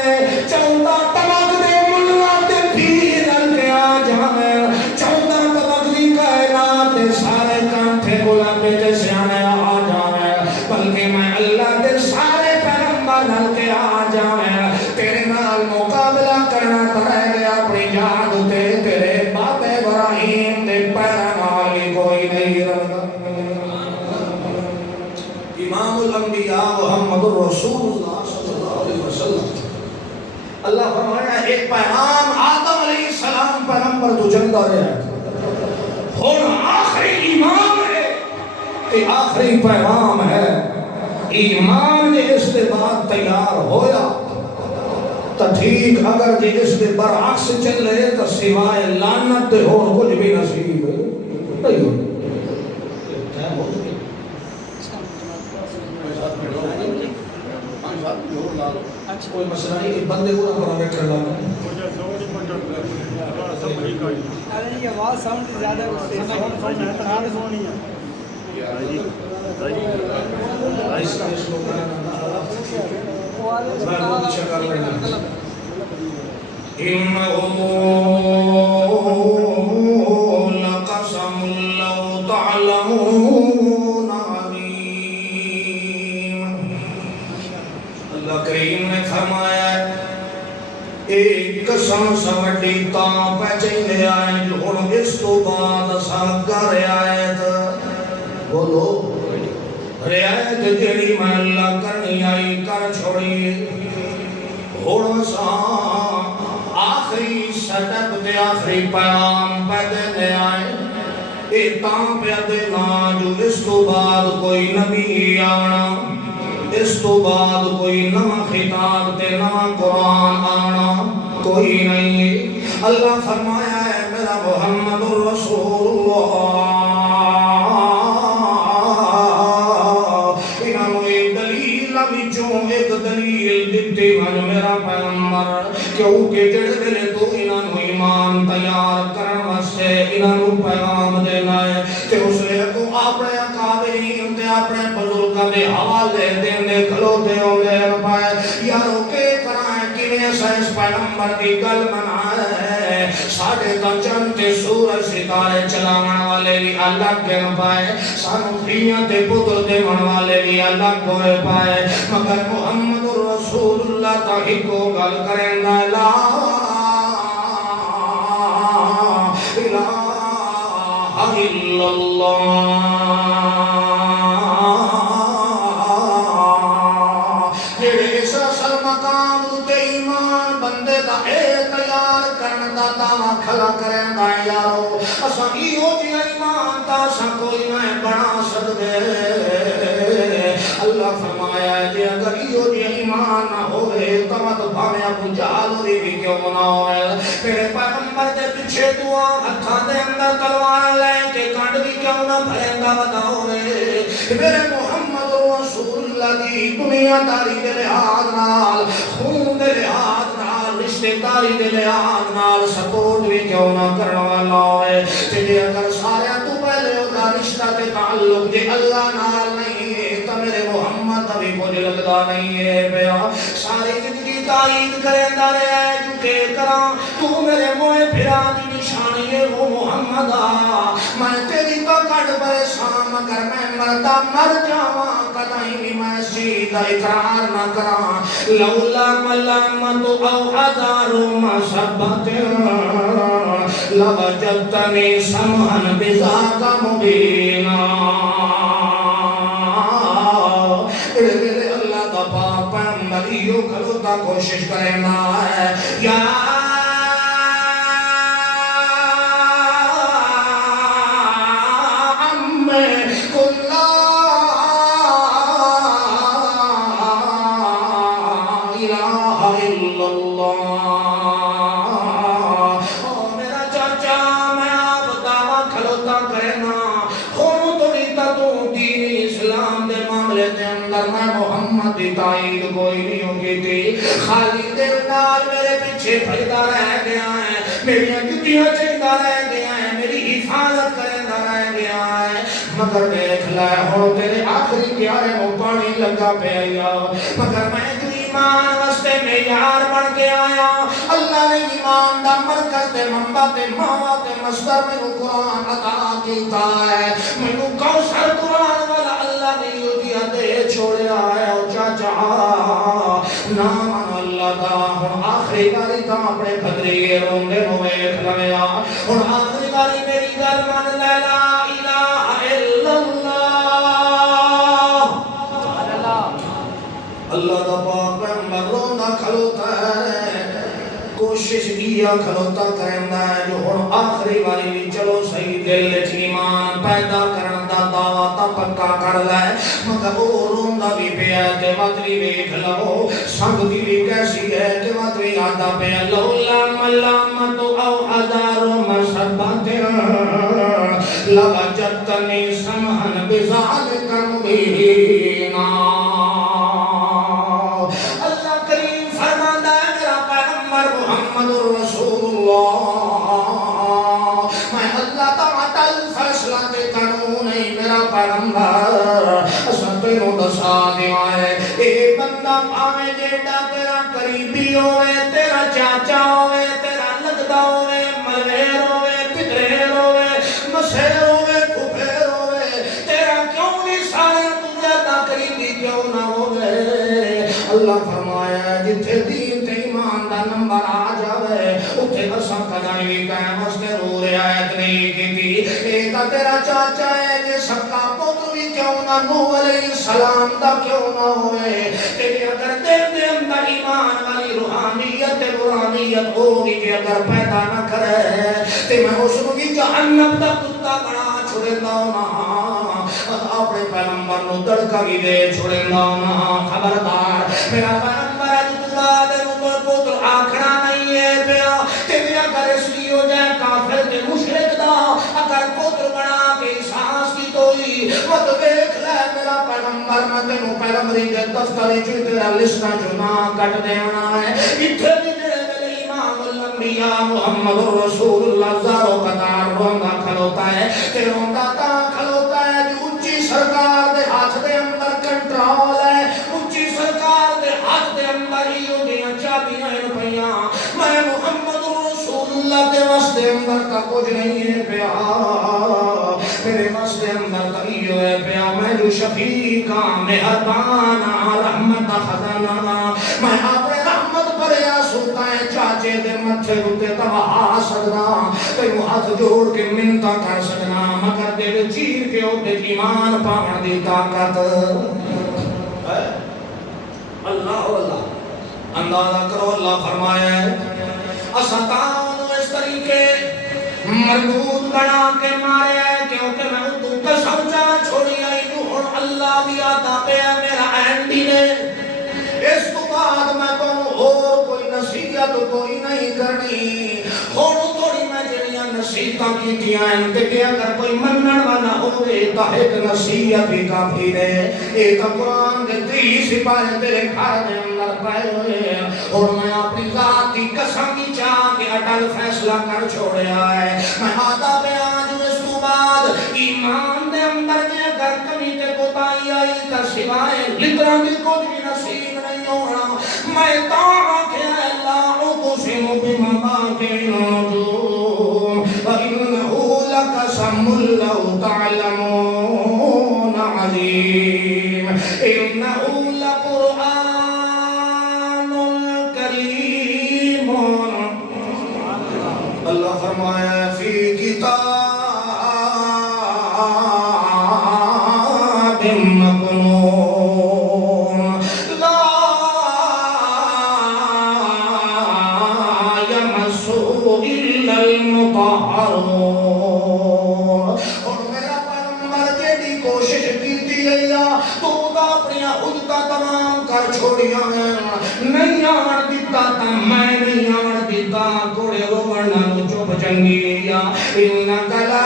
چودہ طبق دے ملا تے پیر کے آ جانے چودہ طبق دی کائنات دے سارے کانٹھے گلابے تے سیانے آ جانے بلکہ میں اللہ دے سارے پیغمبر نال کے آ جانے تیرے نال مقابلہ کرنا ترے گیا اپنی جات تے تیرے باپ ابراہیم دے پیرا نال کوئی نہیں رہتا امام الانبیاء محمد رسول اللہ صلی اللہ علیہ وسلم اللہ فرمایا ایک پیغام آدم علیہ السلام پیغمبر تو جندہ رہا ہے ہونا آخری ایمان ہے کہ آخری پیغام ہے ایمان نے اس کے بعد تیار ہویا تو ٹھیک اگر جی اس کے برعکس چل رہے تو سوائے لعنت ہو کچھ بھی نصیب نہیں ہو کوئی مسئلہ نہیں کہ بندے کو نہ پڑھا کر لانا ارے یہ آواز ساؤنڈ زیادہ ہے اس کو میں بہت اچھا کر رہا ہوں لقسم لو تعلمون عظیم اللہ کریم نے فرمایا ایک قسم سمٹی تاں پہچے آئے جو اس تو بعد ساکہ رعایت بولو رعایت جڑی میں اللہ کرنی آئی کر چھوڑی ہوڑ سا آخری سٹپ دے آخری پیام پیدے دے آئے ایتاں پیدے نا جو اس تو بعد کوئی نبی آنا اس تو بعد کوئی نہ خطاب تے نہ قرآن آنا کوئی نہیں اللہ فرمایا ہے میرا محمد رسول اللہ ایک دلیل دیتی من میرا پیغمبر کیونکہ جڑے دلے تو انہوں ایمان تیار کرن واسطے انہوں پیغام دینا ہے کہ اس نے تو اپنے اکابرین تے اپنے بزرگاں دے حوالے دینے کھلوتے ہوندے پائے یارو کے کرائیں کیویں اس پیغمبر دی گل منائے ساڈے تا چند تے سورج ستارے چلاون والے بھی الگ گن پائے سانو دھیاں تے پتر دیون والے بھی الگ ہوئے پائے مگر محمد رسول اللہ تا ہی کو گل کریں لا الہ الا اللہ جڑے اس اصل مقام تے ایمان بندے دا اے تیار کرن دا دعویٰ کھلا کریں دا یارو اساں ایہو جہا ایمان تا اساں کوئی نہ بنا سکدے اللہ فرمایا ہے کہ اگر ایہو جہا ایمان نہ ہوئے تمت بھاویں ابو جہل ہوئی بھی کیوں نہ ہوئے میرے پیغمبر دے پیچھے دعا ہتھاں دے اندر تلوار لے کے کنڈ بھی کیوں نہ پھیلدا ودا ہوئے میرے محمد رسول اللہ دی دنیا داری دے لحاظ نال خون دے لحاظ نال رشتے داری دے لحاظ نال سپورٹ بھی کیوں نہ کرن والا ہوئے تے اگر سارے تو پہلے دا رشتہ تے تعلق جے اللہ نال نہیں تو میرے محمد ابھی کچھ لگدا نہیں ہے پیا ساری زندگی تائید کریندا رہیا ہے جو کہ کراں تو میرے موئے پھرا دی نشانی ہے وہ محمد میں تیری تو کٹ پریشان مگر میں مرتا مر جاواں کدی بھی میں سید اقرار نہ کراں لولا ملامت او ہزار مصبت لوجدتنی سمحن بذاک مبینا جیو کھلوتا کوشش کرنا ہے یا تائید کوئی نہیں ہوگی تھی خالی دل نال میرے پیچھے پھردا رہ گیا ہے میری جتیاں چندا رہ گیا ہے میری حفاظت کرندا رہ گیا ہے مگر دیکھ لے ہن تیرے آخری پیارے نو پانی لگا پیا مگر میں ایمان واسطے معیار بن کے آیا اللہ نے ایمان دا مرکز تے منبع تے ماوا تے مصدر میں قرآن عطا کیتا ہے مینوں کوثر قرآن والا اللہ نے یوں دیا دے چھوڑیا ہے او چاچا نام اللہ دا ہن آخری باری تا اپنے پدری روندے نو ویکھ لویا ہن آخری باری میری گل من لے لا الہ الا اللہ دا پاک پیغمبر رونا کھلوتا ہے کوشش کیا کھلوتا کرنا ہے جو ہن آخری باری بھی چلو صحیح دل وچ ایمان پیدا کرن دا دعویٰ تا پکا کر لے مگر او روندا بھی پیا تے ماتری ویکھ لو سنگ دی بھی کیسی ہے تے ماتری آندا پیا لولا ملامت او ہزار مصبت لوجدتنی سمحن بذالک مبینا محمد رسول اللہ میں اللہ تعالی فیصلہ دے قانون ہے میرا پیغمبر سب تینوں دسا دیا ہے اے بندہ آوے جیڑا تیرا قریبی ہوئے تیرا چاچا ہوئے تیرا لگدا ہوئے ملیر ہوئے پتریر ہوئے مسیر ہوئے پھپھیر ہوئے تیرا کیوں نہیں سارے تجھے قریبی کیوں نہ ہوئے اللہ فرمایا جتھے دین تے ایمان دا نمبر آ جاوے اتھے اساں کدائی بھی قائم واسطے رو رعایت نہیں کیتی اے تا تیرا چاچا ہے جے سکا پوت بھی کیوں نہ نوح علیہ السلام دا کیوں نہ ہوئے تیرے اگر دل دے اندر ایمان والی روحانیت قرآنیت ہوگی کہ اگر پیدا نہ کرے تے میں اس کو بھی جہنم دا کتا بنا چھوڑے نا اپنے پیغمبر نو دڑکا بھی دے چھوڑے نا خبردار میرا پیغمبر ہے جو بعد پوتر آکھنا نہیں ہے پیا تیرے اگر اس کی ہو جائے کافر تے مشرک دا اگر پوتر بنا کے سانس کی توئی مت دیکھ لے میرا پیغمبر میں تینوں پیغمبری دے دفتری جو تیرا لسٹا جو نا کٹ دینا ہے اتھے بھی میرے میرے امام الانبیاء محمد رسول اللہ زارو قطار روندا کھلوتا ہے تے روندا تا کھلوتا ہے جو اچھی سرکار دے ہاتھ دے اندر کنٹرول ہے اچھی سرکار دے ہاتھ دے اندر ہی چابیاں روپیاں میں محمد رسول اللہ دے واسطے اندر کا کچھ نہیں ہے پیا میرے واسطے اندر کا یہ ہے پیا میں جو شفیقہ مہربانہ رحمت خزانہ میں اپنے رحمت بھریا سلطان چاچے دے متھے تے تباہ سکنا تینوں ہاتھ جوڑ کے منتا کر سکنا مگر دل چیر کے اوتے ایمان پاون دی طاقت اللہ اللہ اندازہ کرو اللہ فرمایا ہے اسطان اس طریقے مردود بنا کے مارے ہے کیونکہ میں تو قسم چاہ چھوڑی آئی تو اور اللہ بھی آتا پہ ہے میرا اینڈی نے اس کو بعد میں تو اور کوئی نصیحت کوئی نہیں کرنی اور تھوڑی میں جنیاں نصیحتاں کی دیا ہیں کہ اگر کوئی منن والا ہوئے تو ایک نصیحت بھی کافی ہے ایک قرآن دے 30 سپاہی تیرے گھر دے اندر پائے ہوئے اور میں اپنی ذاتی قسم کی چاہ کے اٹل فیصلہ کر چھوڑیا ہے میں آدھا بیان جو اس کو بعد ایمان دے اندر میں اگر کمی تے کوتاہی آئی تا سوائے لکھنا بھی کچھ بھی نصیب نہیں ہونا میں تاہاں کہ لا اقسم بمواقع النجوم وإنه لقسم لو تعلمون عظيم إنه لقرآن كريم اللہ فرمایا فی کتاب مکنون لا گئی تو اپنی حجتاں تمام کر چھوڑیاں نہیں آن دیتا تا میں نہیں آن دیتا کوڑے روڑ نالو چپ چنگی انک لا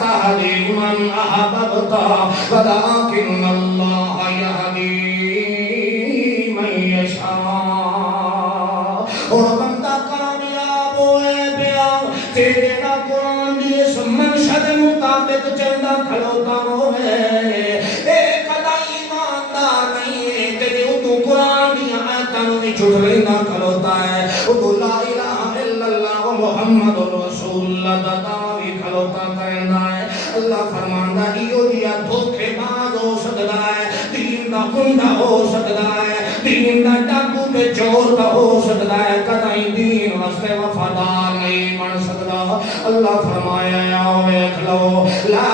تہدی من احببت ولکن اللہ یہدی من یشاء اور بندہ کامیاب ہوئے پیا تیرے نا قرآن دی اس منشد مطابق چلنا کھلوتا ہوئے ایک ادا ایماندار نہیں ہے تیرے اتو قرآن دی آیتاں بھی چھوٹ لینا کھلوتا ہے اتو لا الہ الا اللہ محمد رسول اللہ دا دعوی کھلوتا کرنا ہے اللہ فرماندہ ایو دیا دھوکے باز ہو سکتا ہے دین دا کنڈا ہو سکتا ہے دین دا ڈاکو تے چور دا ہو سکتا ہے کدائی دین واسطے وفادار نہیں بن سکتا اللہ فرمایا یا ویکھ لو لا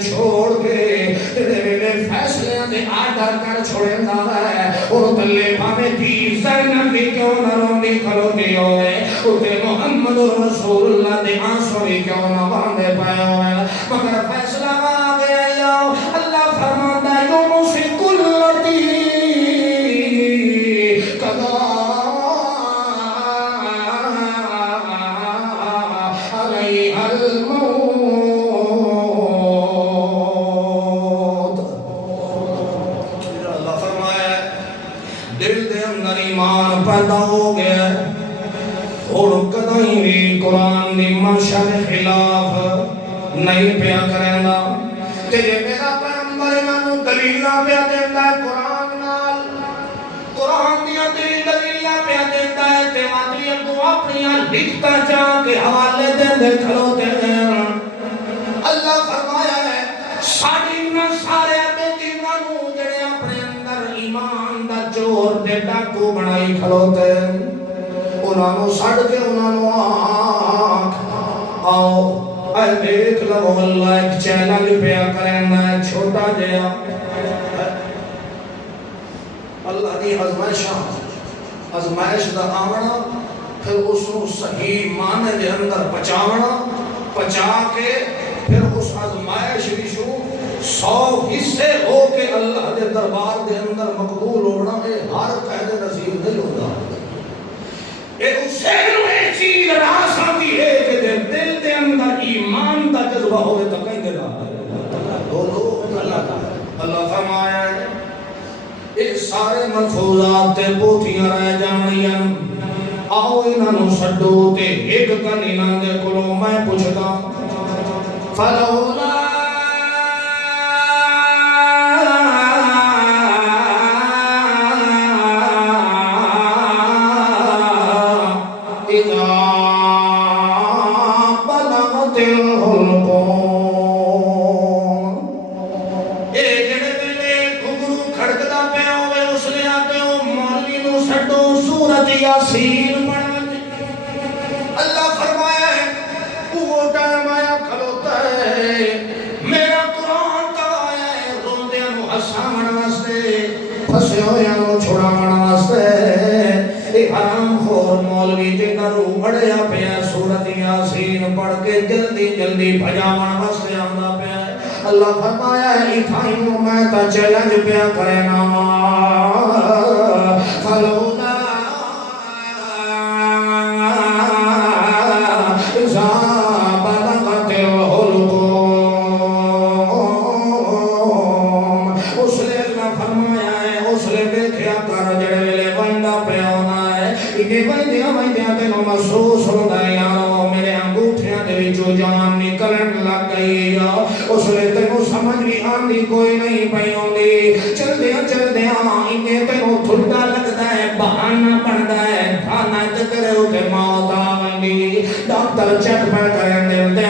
چھوڑ کے تیرے میرے فیصلے دے آڈر کر چھوڑنا ہے اور تلے بھامے تیر زینب بھی کیوں نہ روندی کھلوتی ہوئے اتے محمد رسول اللہ دے آنسو بھی کیوں نہ باندھے پائے ہوئے مگر فیصلہ آگے آیا اللہ فرماتا یونس کلتی قضا علیہ الموت اللہ فرمایا دل دے اندر ایمان پیدا ہو گیا اور کدائیں بھی قرآن دی منشا کے خلاف نہیں پیا کرنا تیرے میرا پیغمبر انہوں دلیلہ پیا دیتا ہے قرآن نال قرآن دیا دلیلہ پیا دیتا ہے تیواتری کو اپنی لکھتا چاہ کے حوالے دے کھلوتے ہیں اللہ فرمایا ہے ساری نہ سارے بیٹی نانو جڑے اپنے اندر ایمان دا چور دے ڈاکو بنائی کھلوتے ہیں انہوں نے سڑ کے انہوں نے آنکھ آؤ اے دیکھ لو اللہ ایک چیلنج پیا کرنا ہے چھوٹا جیا اللہ دی ازمائش دا آمنا پھر اس کو صحیح معنی دے اندر پچاونا پچا کے پھر اس ازمائش وچوں 100 حصے ہو کے اللہ دے دربار دے اندر مقبول ہونا اے ہر قید نصیب نہیں ہوتا اے اسے نوے چیز راس آتی ہے کہ دل دے اندر ایمان دا جذبہ ہوئے تو کہیں دے رہا ہے اللہ فرمایا ہے ایک سارے ملفوظات تے پوتھیاں رہ جانیاں آؤ انہوں سڈو تے ایک کن انہوں دے کلو میں پوچھتا فلولا اذا بلغت الحلقوم اے جڑے ویلے گھگرو کھڑکدا پیا ہوئے اس نے آتے ہو مولوی نو سڈو سورۃ یاسین پڑھن اللہ فرمایا ہے وہ ٹائم آیا کھلوتا ہے میرا قرآن کا آیا ہے روندیاں نو ہساون واسطے پھسے ہویاں نو چھڑاون واسطے اے حرام خور مولوی جنہ روح اڑیا پیا سورۃ یاسین پڑھ کے جلدی جلدی بھجاون واسطے آندا پیا اللہ فرمایا ہے ایتھائیں میں تا چیلنج پیا کرنا فلولا اذا بلغت الحلقوم اس نے فرمایا ہے اس نے دیکھیا کر جڑے ویلے بندہ پیا ہونا ہے انہیں بندیاں تینوں محسوس ہوتا ہے یارو میرے انگوٹھیاں دے وچوں جان نکلن لگ گئی اس نے تینوں سمجھ بھی آندی کوئی نہیں پئی ہوندی چلدیاں انہیں تینوں تھوڑا لگتا ہے بہانہ بنتا ہے کھانا چکرے اٹھے موت آوندی ڈاکٹر چیک پہ کریں دے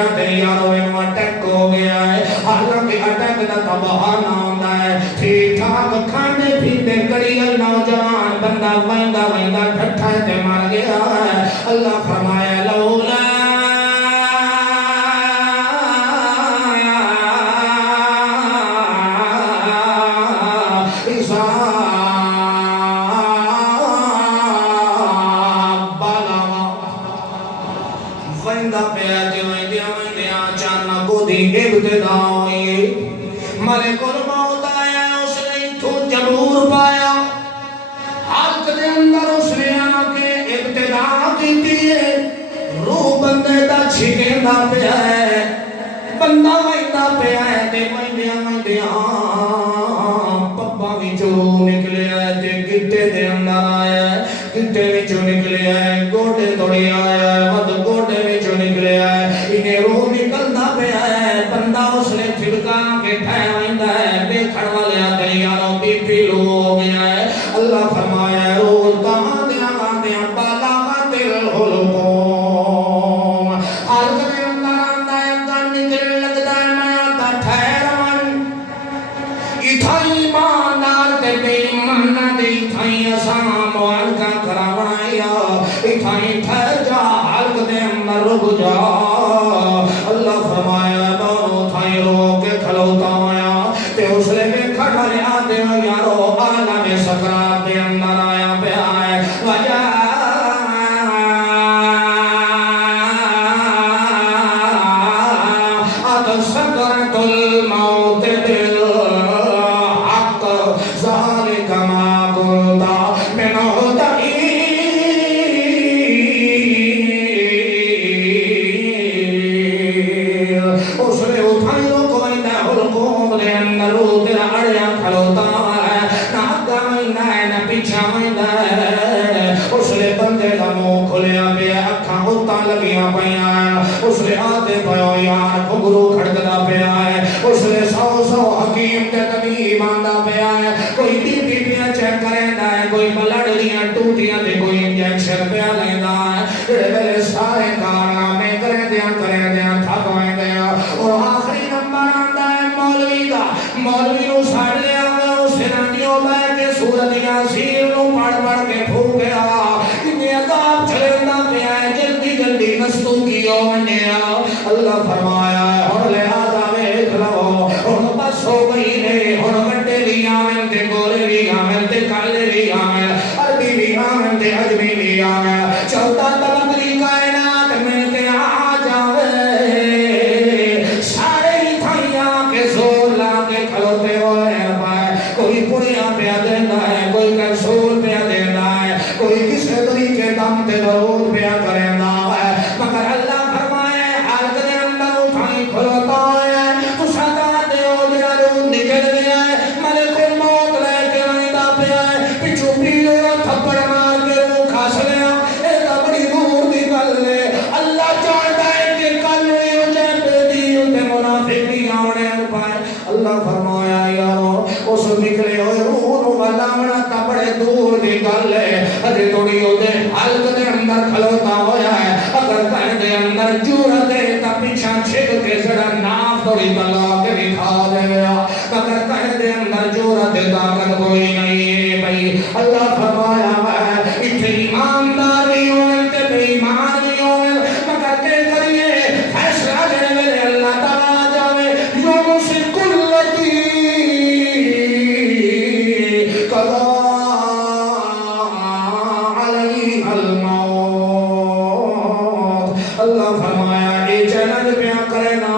تے ویندیاں اچانک دی ابتدا ہوئی ملک الموت آیا اس نے تو جبور پایا حلق دے اندر اس نے آ کے ابتدا کی روح بندے دا چھیندا پیا ہے بندہ ویندا پیا ہے تے ویندیاں پپا وچوں نکلیا تے گٹے دے اندر آیا گٹے وچوں نکلیا گوڈے توڑی آیا مد گوڈے وچوں نکلیا انہیں روح نکلدا پیا ہے بندہ اس نے چھڑکا کے ٹھہ ویندا ہے دیکھن والے تے یارو بی پی لو ہو گیا ہے اللہ فرمایا روح تاں دیاں بالا دل الحلقوم حلق دے اندر آندا ہے کان نکل لگدا ہے میں آتا ٹھہرن اتھائی ایماندار تے بے ایمان دے اتھائی اساں معالجہ کراونا یا اتھائی ٹھہر جا حلق دے اندر رک جا اللہ فرمایا دونوں تھائی رو کے کھلوتا ہویا تے اس لے کے کھڑا لیا دے یارو عالم سکرات دے اندر آیا پہ آئے وجہ سکرت الموت بالحق ذالک ما کنتا منہ اس نے اٹھائی کو ویندا حلقوم دے اندر روح تیرا اڑیا کھلوتا ہے نہ اگا ویندا ہے نہ پیچھا ویندا ہے اس نے بندے دا منہ کھلیا پیا اکھاں اتاں لگیاں پیاں اس نے آتے پیو یار گھنگرو کھڑکدا پیا ہے اس نے سو حکیم تے طبیب آندا پیا ہے کوئی بی پی پیا چیک کریندا ہے کوئی بلڈ دیاں ٹوٹیاں تے کوئی انجیکشن پیا لیندا ہے جڑے ویلے سارے کارنامے کریندیاں تھک ویندے اور آخری نمبر آندا ہے مولوی دا مولوی نو سڑ لیا اس نندیوں بیٹھ کے سورۃ یاسین نو پڑھ کے پھوکیا اتنے عذاب چلیندا پیا ہے جلدی جلدی نستو کیو ونڈیا اللہ فرمایا ہن لے آ ویکھ لو ہن بس ہو گئی نے ہن وڈے بھی آویں تے گورے بھی آویں تے کالے بھی آویں عربی بھی آویں تے اجمی بھی آویں چوتھا تبدیلی کائنات میں تے آ جاوے سارے ہی تھائیاں کے زور لا کے کھلوتے ہوئے پائے کوئی پڑیاں پیا دیندا ہے کوئی کسول پیا دیندا ہے کوئی کسے طریقے دم تے درود پیا کریندا ہے مگر اللہ فرمائے حلق دے اندر اٹھائی کھلوتا ہے تو سدا دے او جڑا روح نکل گیا ہے ملک الموت لے کے ویندا پیا ہے پچھو پیلے تھپڑ مار کے منہ کھس لیا اے تا بڑی دور دی گل ہے اللہ چاہتا ہے کہ کل ہو جائے بے دین تے منافق بھی آونے پائے اللہ فرمایا یارو اس نکلے ہوئے روح نو بلاونا تا بڑے دور دی گل ہے اجے تھوڑی او دے حلق دے اندر کھلوتا ہویا ہے اگر گھر دے اندر جرت ہے تا پیچھا چھک کے زڑا ناف تھوڑی تلا کے دکھا دے گیا مگر گھر دے اندر جرت ہے طاقت کوئی نہیں ہے بھائی اللہ فرمایا ہے اتنے ایماندار بھی ہوئے تے بے ایمان بھی ہوئے مگر کہ کریے فیصلہ جڑے ویلے اللہ تعالی جاوے یوم سے کلتی قضا علی الموت اللہ فرمایا اے چیلنج پیا کرے نا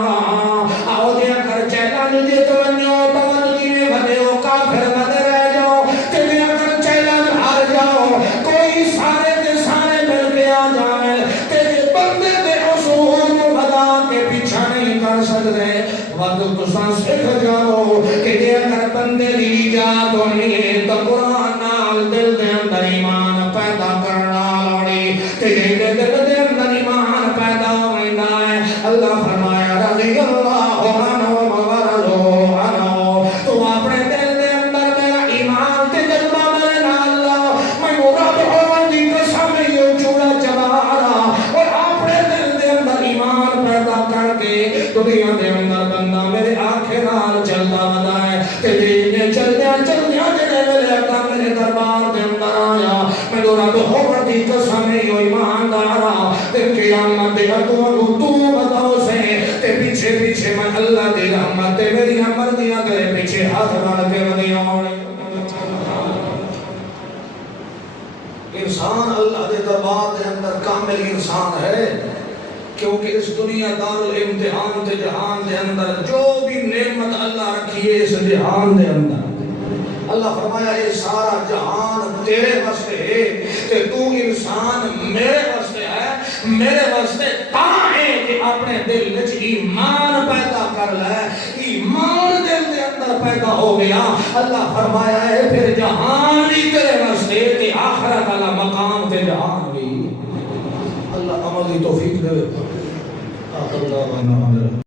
آؤ دیا کر چیلنج دے تو انیو توجہ میں بھدے ہو کافر بھدے رہ جاؤ تے دیا کر چیلنج ہار جاؤ کوئی سارے دے سارے مل کے آ جائے تیرے بندے دے اصول کو بھدا کے پیچھا نہیں کر سکتے وقت تساں سکھ جاؤ کہ دیا کر بندے دی جات ہونی تو قرآن نال دل دے اندر ایمان پیدا کرنا لوڑی تیرے دل دے اندر ایمان پیدا ہونا ہے اللہ فرمایا رضی اللہ عنہ ورضوا عنہ تو اپنے دل دے اندر میرا ایمان تے جذبہ میرے نال لا میں رب ہون دی قسم یہ چوڑا چبارا اور اپنے دل دے اندر ایمان پیدا کر کے دنیا دے اندر بندہ میرے آنکھیں نال چلدا ودا ہے تے دین چلدیا جڑے ویلے اٹا میرے دربار دے اندر آیا میں رب ہون دی قسم یہ ایماندارا تے قیامت دے تو بتاؤ سے تے پیچھے پیچھے میں اللہ دی رحمت تے میری مرضیاں کرے پیچھے ہاتھ ڈال کے ودیاں انسان اللہ دے دربار دے اندر کامل انسان ہے کیونکہ اس دنیا دار الامتحان تے جہان دے اندر جو بھی نعمت اللہ رکھیے اس جہان دے اندر اللہ فرمایا یہ سارا جہان تیرے واسطے ہے تے تو انسان میرے واسطے ہے میرے واسطے تاں ہے کہ اپنے دل وچ ایمان پیدا کر لے ایمان دل دے اندر پیدا ہو گیا اللہ فرمایا ہے پھر جہان بھی تیرے واسطے تے آخرت والا مقام تے جہان بھی اللہ عملی توفیق دے آخر اللہ